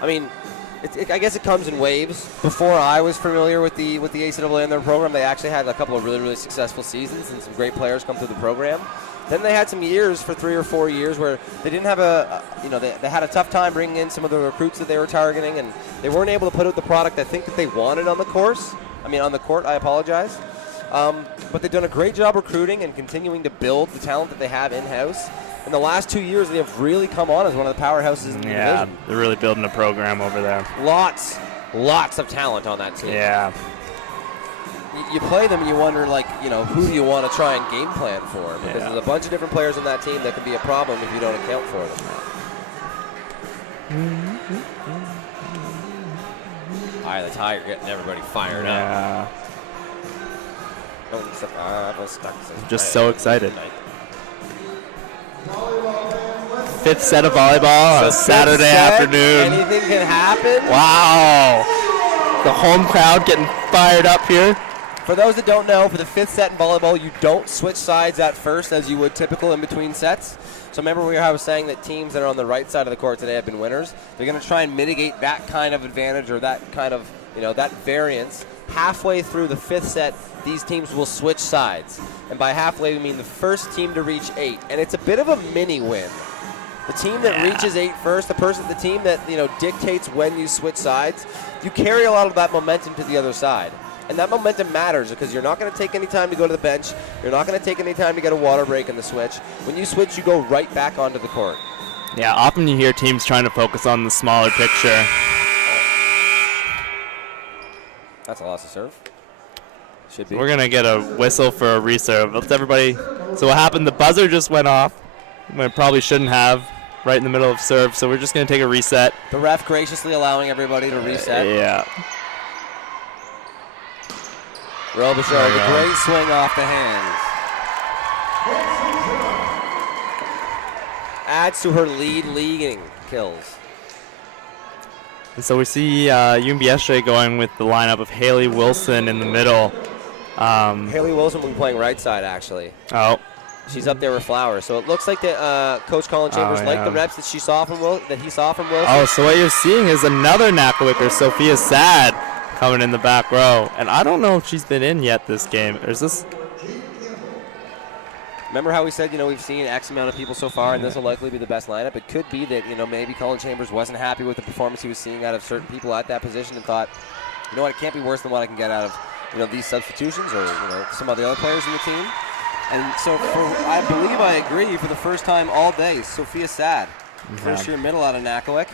I mean, I guess it comes in waves. Before I was familiar with the ACAA and their program, they actually had a couple of really, really successful seasons and some great players come through the program. Then they had some years for 3 or 4 years where they didn't have they had a tough time bringing in some of the recruits that they were targeting, and they weren't able to put out the product I think that they wanted on the court, I apologize. But they've done a great job recruiting and continuing to build the talent that they have in-house. In the last 2 years, they have really come on as one of the powerhouses in the division. Yeah, they're really building a program over there. Lots of talent on that team. Yeah. You play them and you wonder, who do you want to try and game plan for? Because there's a bunch of different players on that team that can be a problem if you don't account for them. The Tiger getting everybody fired up. Just so excited. 5th set of volleyball on a Saturday afternoon. Anything can happen. Wow. The home crowd getting fired up here. For those that don't know, for the 5th set in volleyball, you don't switch sides at first as you would typical in between sets. So remember I was saying that teams that are on the right side of the court today have been winners. They're going to try and mitigate that kind of advantage or that kind of, that variance. Halfway through the 5th set, these teams will switch sides. And by halfway, we mean the first team to reach 8. And it's a bit of a mini win. The team that reaches 8 first, the team that, dictates when you switch sides, you carry a lot of that momentum to the other side. And that momentum matters because you're not going to take any time to go to the bench. You're not going to take any time to get a water break in the switch. When you switch, you go right back onto the court. Yeah, often you hear teams trying to focus on the smaller picture. That's a loss of serve. Should be. We're going to get a whistle for a reserve. Let's everybody. So what happened? The buzzer just went off when it probably shouldn't have, right in the middle of serve. So we're just going to take a reset. The ref graciously allowing everybody to reset. Yeah. Robichaud, the great swing off the hands. Adds to her leading kills. And so we see UNBSJ going with the lineup of Haley Wilson in the middle. Haley Wilson will be playing right side, actually. Oh. She's up there with Flowers. So it looks like that Coach Colin Chambers liked the reps that he saw from Wilson. Oh, so what you're seeing is another Knackwicker, Sophia Sad, coming in the back row. And I don't know if she's been in yet this game. Is this? Remember how we said, we've seen X amount of people so far, and this will likely be the best lineup? It could be that, maybe Colin Chambers wasn't happy with the performance he was seeing out of certain people at that position and thought, you know what, it can't be worse than what I can get out of, these substitutions or, some of the other players in the team. And so I believe I agree, for the first time all day, Sophia Sad, first-year middle out of Nakawik,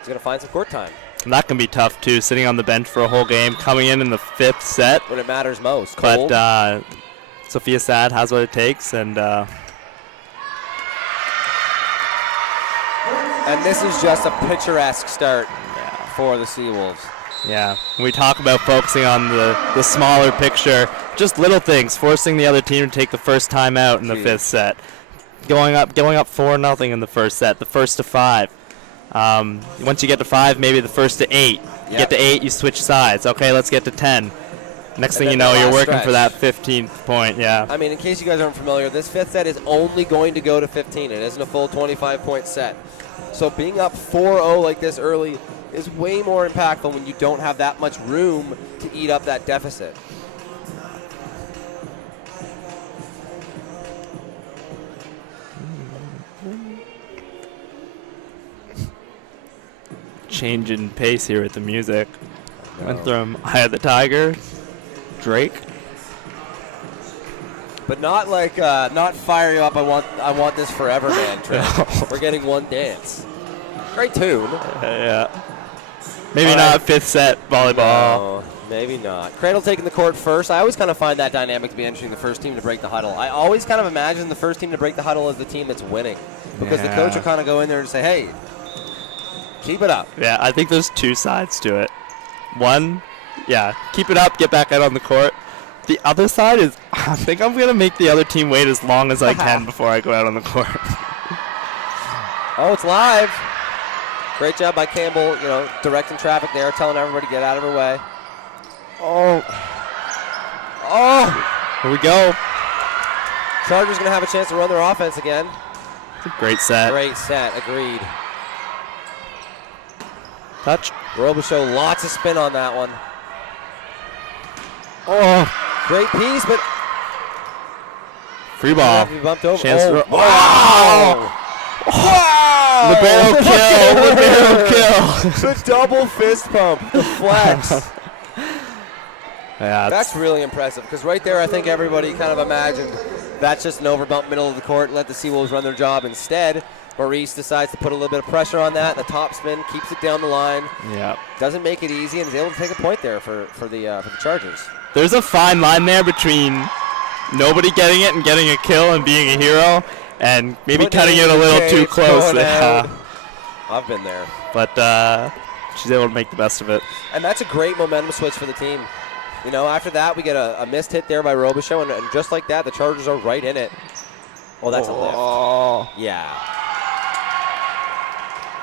is going to find some court time. And that can be tough, too, sitting on the bench for a whole game, coming in the 5th set. When it matters most. Cold. But Sophia Sad has what it takes, and this is just a picturesque start for the Seawolves. Yeah, when we talk about focusing on the smaller picture, just little things, forcing the other team to take the first time out in the 5th set, going up 4-0 in the first set, the first to 5. Once you get to 5, maybe the first to 8. You get to 8, you switch sides. Okay, let's get to 10. Next thing you know, you're working for that 15th point, I mean, in case you guys aren't familiar, this 5th set is only going to go to 15. It isn't a full 25-point set. So being up 4-0 like this early is way more impactful when you don't have that much room to eat up that deficit. Change in pace here with the music. Went from Eye of the Tiger, Drake. But not like, not fire you up, I want this forever, man. No. We're getting one dance. Great tune. Yeah. Maybe not 5th set volleyball. No, maybe not. Crandall taking the court first. I always kind of find that dynamic to be interesting, the first team to break the huddle. I always kind of imagine the first team to break the huddle as the team that's winning. Because the coach will kind of go in there and say, hey, keep it up. Yeah, I think there's 2 sides to it. One, keep it up, get back out on the court. The other side is, I think I'm going to make the other team wait as long as I can before I go out on the court. Oh, it's live. Great job by Campbell, directing traffic there, telling everybody to get out of her way. Oh, here we go. Chargers going to have a chance to run their offense again. It's a great set. Great set, agreed. Touch. Robichaud, lots of spin on that one. Oh, great piece, but free ball. Bumped over. Wow! Wow! Libero kill. The double fist pump, the flex. That's really impressive because right there, I think everybody kind of imagined that's just an overbump middle of the court. Let the Seawolves run their job. Instead, Maurice decides to put a little bit of pressure on that. The top spin keeps it down the line. Yeah. Doesn't make it easy and is able to take a point there for the Chargers. There's a fine line there between nobody getting it and getting a kill and being a hero, and maybe cutting it a little too close. I've been there. But she's able to make the best of it. And that's a great momentum switch for the team. After that, we get a missed hit there by Robichaud, and just like that, the Chargers are right in it. Oh, that's a lift. Yeah.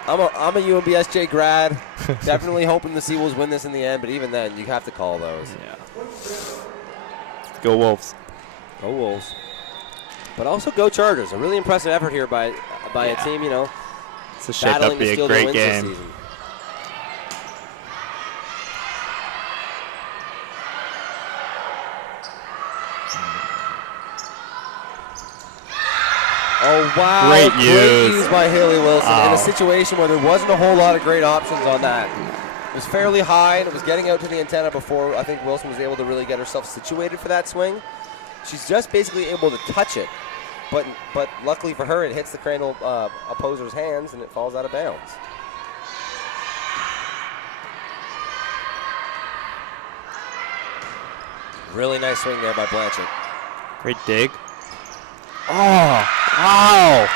I'm a UNBSJ grad. Definitely hoping the Seawolves win this in the end, but even then, you have to call those. Yeah. Go Wolves. Go Wolves. But also go Chargers. A really impressive effort here by a team, It's a shape up to be a great game. Oh, wow. Great use by Haley Wilson in a situation where there wasn't a whole lot of great options on that. was fairly high, and it was getting out to the antenna before I think Wilson was able to really get herself situated for that swing. She's just basically able to touch it, but luckily for her, it hits the Crandall opposer's hands, and it falls out of bounds. Really nice swing there by Blanchett. Great dig. Oh, wow.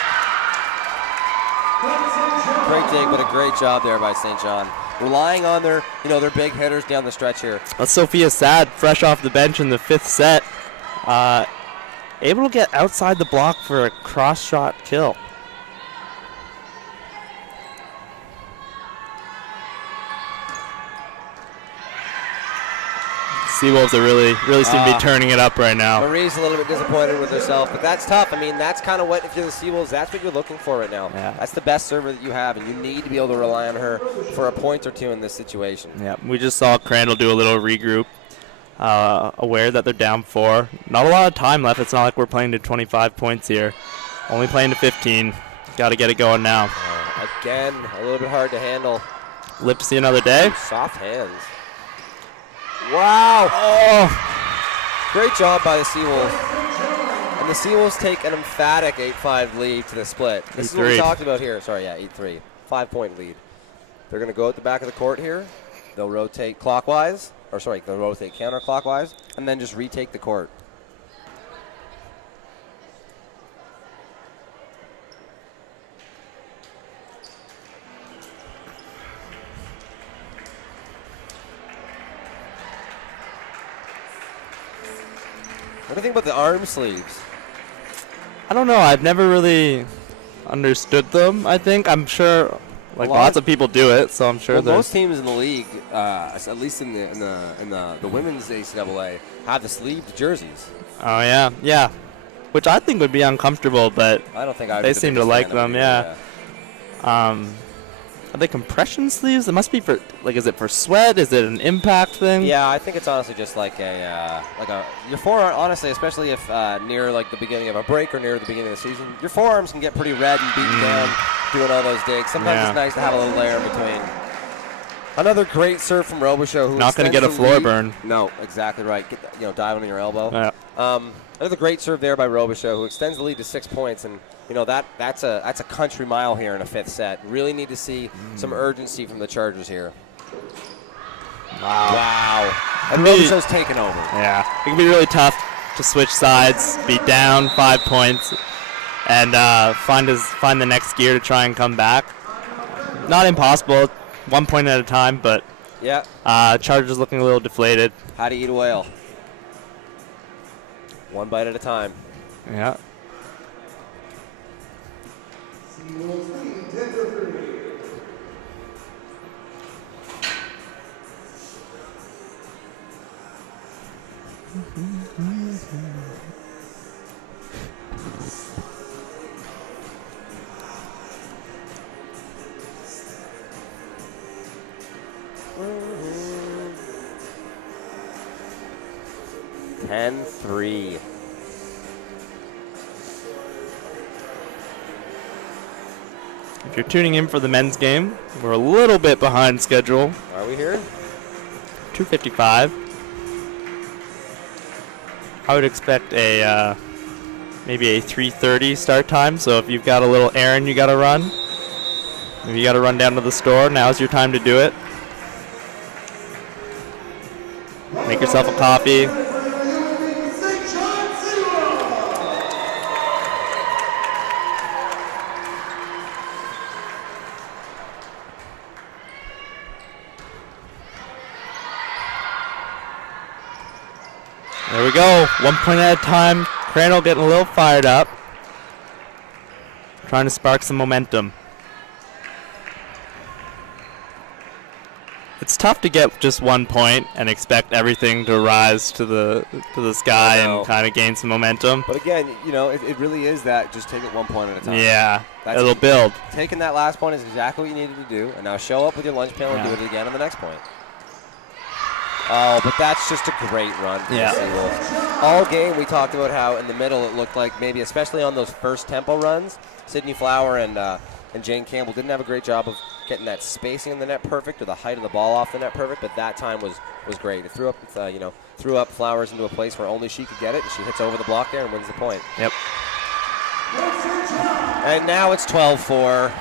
Great dig, but a great job there by St. John. Relying on their big hitters down the stretch here. That's Sophia Sad, fresh off the bench in the 5th set. Able to get outside the block for a cross-shot kill. Seawolves are really seem to be turning it up right now. Marie's a little bit disappointed with herself, but that's tough. I mean, that's kind of what, if you're the Seawolves, that's what you're looking for right now. Yeah. That's the best server that you have, and you need to be able to rely on her for a point or two in this situation. Yeah, we just saw Crandall do a little regroup, aware that they're down 4. Not a lot of time left. It's not like we're playing to 25 points here. Only playing to 15. Got to get it going now. Again, a little bit hard to handle. Live to see another day. Soft hands. Wow. Oh. Great job by the Seawolves. And the Seawolves take an emphatic 8-5 lead to the split. This is what we talked about here. Sorry, yeah, 8-3. 5-point lead. They're going to go at the back of the court here. They'll rotate clockwise. Or sorry, they'll rotate counterclockwise. And then just retake the court. What do you think about the arm sleeves? I don't know. I've never really understood them. I'm sure lots of people do it, so I'm sure most teams in the league, at least in the women's ACAA, have the sleeved jerseys. Oh yeah. Which I think would be uncomfortable, but I don't think they seem to like them. Yeah. Are they compression sleeves? It must be for, is it for sweat? Is it an impact thing? Yeah, I think it's honestly just your forearm, honestly, especially if near the beginning of a break or near the beginning of the season, your forearms can get pretty red and beaten down doing all those digs. Sometimes it's nice to have a little layer in between. Another great serve from Robichaud, who not going to get a floor lead. burn. No, exactly right. Get dive on your elbow. Yeah. Another great serve there by Robichaud, who extends the lead to 6 points, and that's a country mile here in a 5th set. Really need to see some urgency from the Chargers here. Wow. And Robichaud's taken over. Yeah, it can be really tough to switch sides, be down 5 points, and find the next gear to try and come back. Not impossible, 1 point at a time, but yeah. Chargers looking a little deflated. How to eat a whale. One bite at a time. Yeah. Ten 3. If you're tuning in for the men's game, we're a little bit behind schedule. Are we here? 2:55. I would expect maybe a 3:30 start time. So if you've got a little errand you got to run, maybe you got to run down to the store, now's your time to do it. Make yourself a coffee. There we go. 1 point at a time. Crandall getting a little fired up. Trying to spark some momentum. It's tough to get just 1 point and expect everything to rise to the sky and kind of gain some momentum. But again, it really is that just take it 1 point at a time. Yeah, it'll build. Taking that last point is exactly what you needed to do, and now show up with your lunch pail and do it again on the next point. Oh, but that's just a great run for the Seawolves. All game we talked about how in the middle it looked like maybe, especially on those first tempo runs, Sydney Flower and Jane Campbell didn't have a great job of getting that spacing in the net perfect or the height of the ball off the net perfect, but that time was great. It threw up Flowers into a place where only she could get it, and she hits over the block there and wins the point. Yep. And now it's 12-4.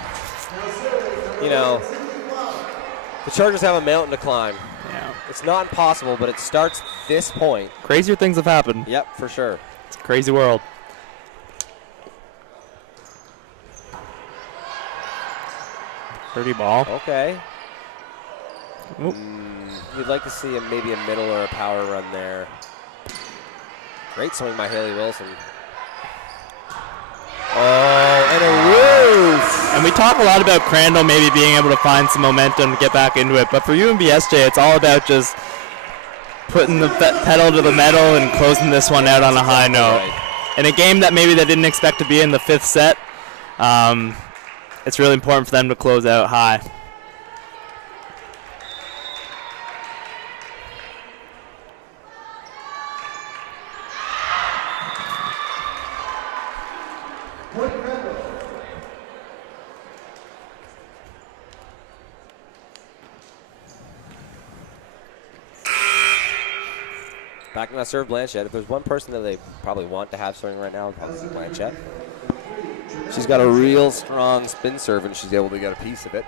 You know, the Chargers have a mountain to climb. Yeah. It's not impossible, but it starts this point. Crazier things have happened. Yep, for sure. It's a crazy world. Dirty ball. Okay. You'd like to see maybe a middle or a power run there. Great swing by Haley Wilson. Oh, and a roof! And we talk a lot about Crandall maybe being able to find some momentum to get back into it, but for UNBSJ, it's all about just putting the pedal to the metal and closing this one out on a high note. Right. In a game that maybe they didn't expect to be in the 5th set, it's really important for them to close out high. Back in that serve, Blanchette. If there's one person that they probably want to have serving right now, it's Blanchette. She's got a real strong spin serve, and she's able to get a piece of it.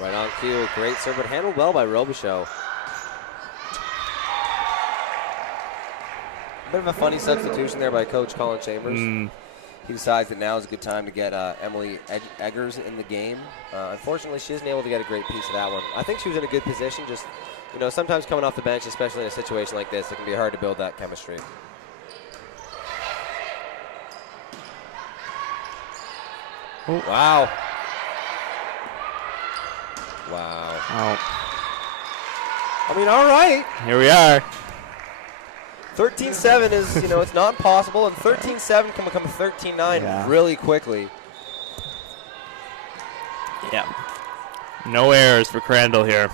Right on cue, great serve, but handled well by Robichaud. A bit of a funny substitution there by Coach Colin Chambers. He decides that now is a good time to get Emily Eggers in the game. Unfortunately, she isn't able to get a great piece of that one. I think she was in a good position. Just, sometimes coming off the bench, especially in a situation like this, it can be hard to build that chemistry. Oh. Wow. Wow. Oh. I mean, all right. Here we are. 13-7 is, it's not impossible, and 13-7 can become 13-9 really quickly. Yeah. No errors for Crandall here.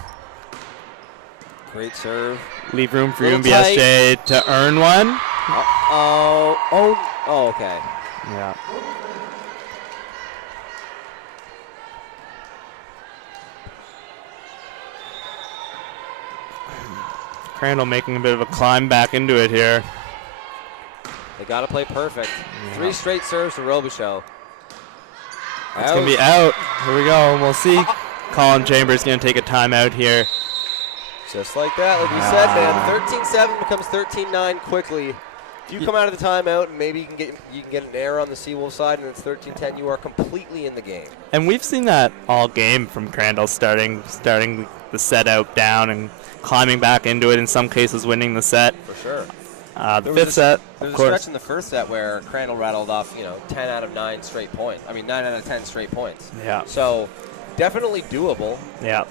Great serve. Leave room for Little UNBSJ to earn one. Oh, okay. Yeah. Crandall making a bit of a climb back into it here. They got to play perfect. 3 straight serves to Robichaud. It's going to be out. Here we go. We'll see. Colin Chambers going to take a timeout here. Just like that, like you said, man. 13-7 becomes 13-9 quickly. If you come out of the timeout and maybe you can get an error on the Seawolf side and it's 13-10, you are completely in the game. And we've seen that all game from Crandall, starting the set out down and climbing back into it, in some cases winning the set. For sure. The 5th set, There was of a course. stretch in the first set where Crandall rattled off, 10 out of 9 straight points. 9 out of 10 straight points. Yeah. So definitely doable. Yeah.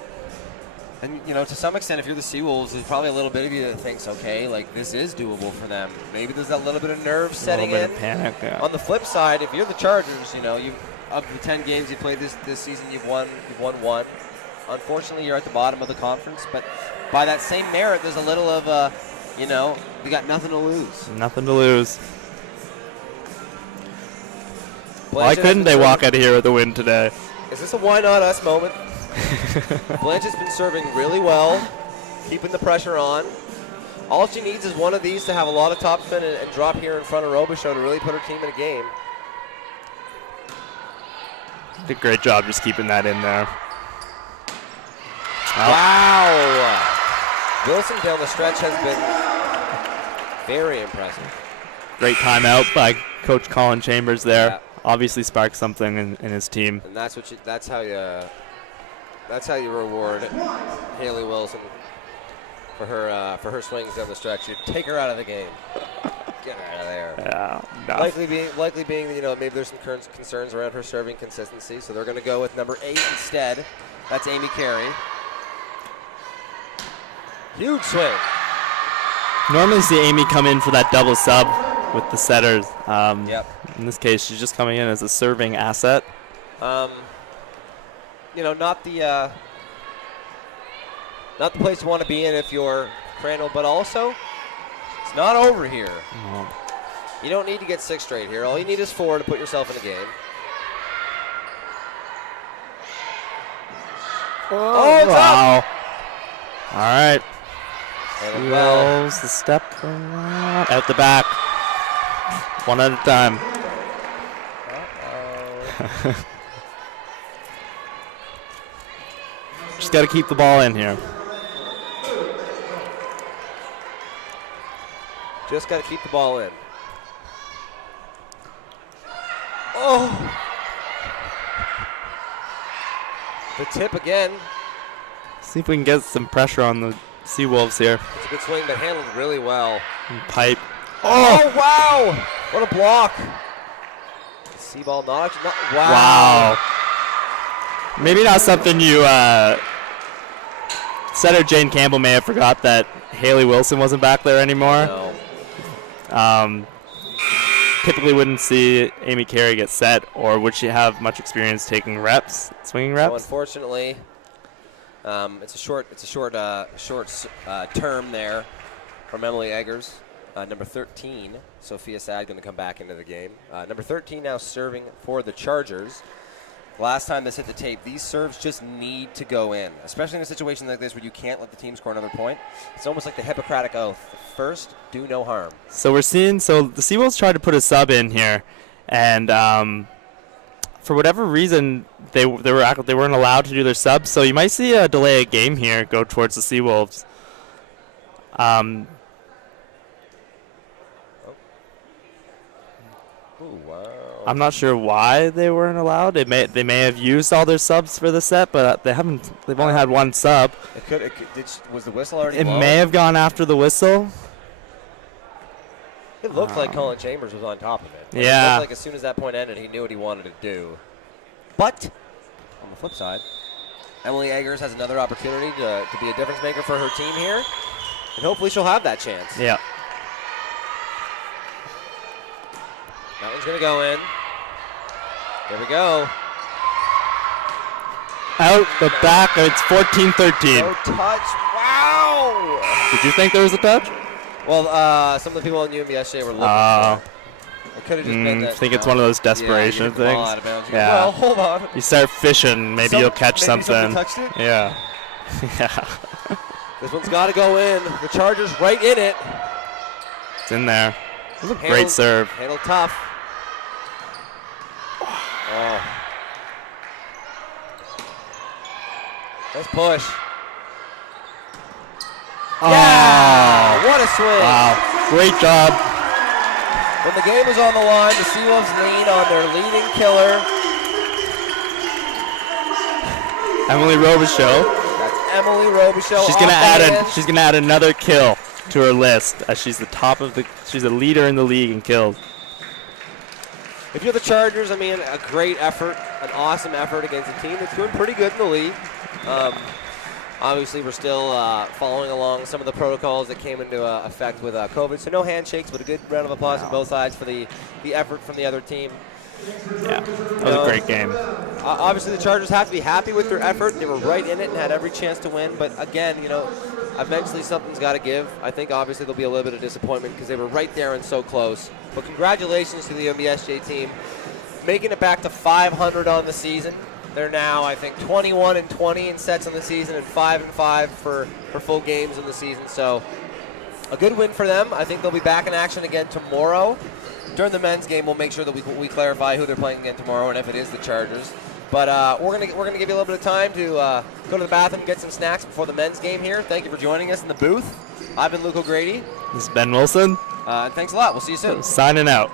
And, to some extent, if you're the Seawolves, there's probably a little bit of you that thinks, okay, like, this is doable for them. Maybe there's that little bit of nerve setting in. A little bit of panic, yeah. On the flip side, if you're the Chargers, of the 10 games you played this season, you've won 1. Unfortunately, you're at the bottom of the conference, but by that same merit, there's a little of, we got nothing to lose. Nothing to lose. Why couldn't they walk out of here with a win today? Is this a why not us moment? Blanche has been serving really well, keeping the pressure on. All she needs is one of these to have a lot of topspin and drop here in front of Robichaud to really put her team in a game. Did a great job just keeping that in there. Wow! Wilson down the stretch has been very impressive. Great timeout by Coach Colin Chambers there. Yeah. Obviously sparked something in his team. And that's how you reward Haley Wilson for her swings down the stretch. You take her out of the game. Get her out of there. Yeah, no. Likely being maybe there's some concerns around her serving consistency, so they're going to go with number 8 instead. That's Amy Carey. Huge swing. Normally see Amy come in for that double sub with the setters. Yep. In this case, she's just coming in as a serving asset. Not the place you want to be in if you're Crandall, but also it's not over here. You don't need to get 6 straight here. All you need is 4 to put yourself in the game. Oh, it's wow. up! All right. And well, Rolls the step out the back. One at a time. Just got to keep the ball in here. just got to keep the ball in. Oh! The tip again. See if we can get some pressure on the Seawolves here. It's a good swing, but handled really well. And pipe. Oh, wow! What a block. Sea-ball not wow. Wow. Maybe not something you, setter Jane Campbell may have forgot that Haley Wilson wasn't back there anymore. No. Typically wouldn't see Amy Carey get set, or would she have much experience taking reps, swinging reps? So unfortunately, it's a short term there from Emily Eggers. Number 13, Sophia Sad, going to come back into the game. Number 13 now serving for the Chargers. Last time this hit the tape, these serves just need to go in, especially in a situation like this where you can't let the team score another point. It's almost like the Hippocratic Oath. First, do no harm. So we're seeing, the Seawolves tried to put a sub in here, and for whatever reason, they weren't allowed to do their subs. So you might see a delay of game here go towards the Seawolves. Ooh, wow. I'm not sure why they weren't allowed. They may have used all their subs for the set, but they've only had one sub. Was the whistle already It blown? may have gone after the whistle. It looked like Colin Chambers was on top of it. Yeah. It looked like as soon as that point ended, he knew what he wanted to do. But on the flip side, Emily Eggers has another opportunity to be a difference maker for her team here, and hopefully she'll have that chance. Yeah. That one's going to go in. There we go. Out the back, it's 14-13. No touch. Wow! Did you think there was a touch? Well, some of the people on UNBSJ were looking for it. It could have just been that. I think it's one of those desperation things. Out of bounds. Yeah. Well, hold on. You start fishing, maybe you'll catch something. Someone touched it? Yeah. Yeah. This one's got to go in. The Chargers right in it. It's in there. It was a great serve. Handled tough. Oh. Nice push. Oh. Yeah! What a swing. Wow. Great job. When the game was on the line, the Seawolves lean on their leading killer. Emily Robichaud. That's Emily Robichaud. She's gonna add another kill to her list, as she's she's a leader in the league in kills. If you're the Chargers, I mean, a great effort, an awesome effort against a team that's doing pretty good in the league. Obviously, we're still following along some of the protocols that came into effect with COVID. So no handshakes, but a good round of applause from both sides for the effort from the other team. Yeah, that was a great game. Obviously, the Chargers have to be happy with their effort. They were right in it and had every chance to win. But again, eventually something's got to give. I think obviously there'll be a little bit of disappointment because they were right there and so close. But congratulations to the UNBSJ team, making it back to 500 on the season. They're now, I think, 21-20 in sets on the season and 5-5 for full games in the season. So a good win for them. I think they'll be back in action again tomorrow. During the men's game, we'll make sure that we clarify who they're playing again tomorrow and if it is the Chargers. But we're gonna give you a little bit of time to go to the bathroom and get some snacks before the men's game here. Thank you for joining us in the booth. I've been Luke O'Grady. This is Ben Wilson. And thanks a lot. We'll see you soon. Signing out.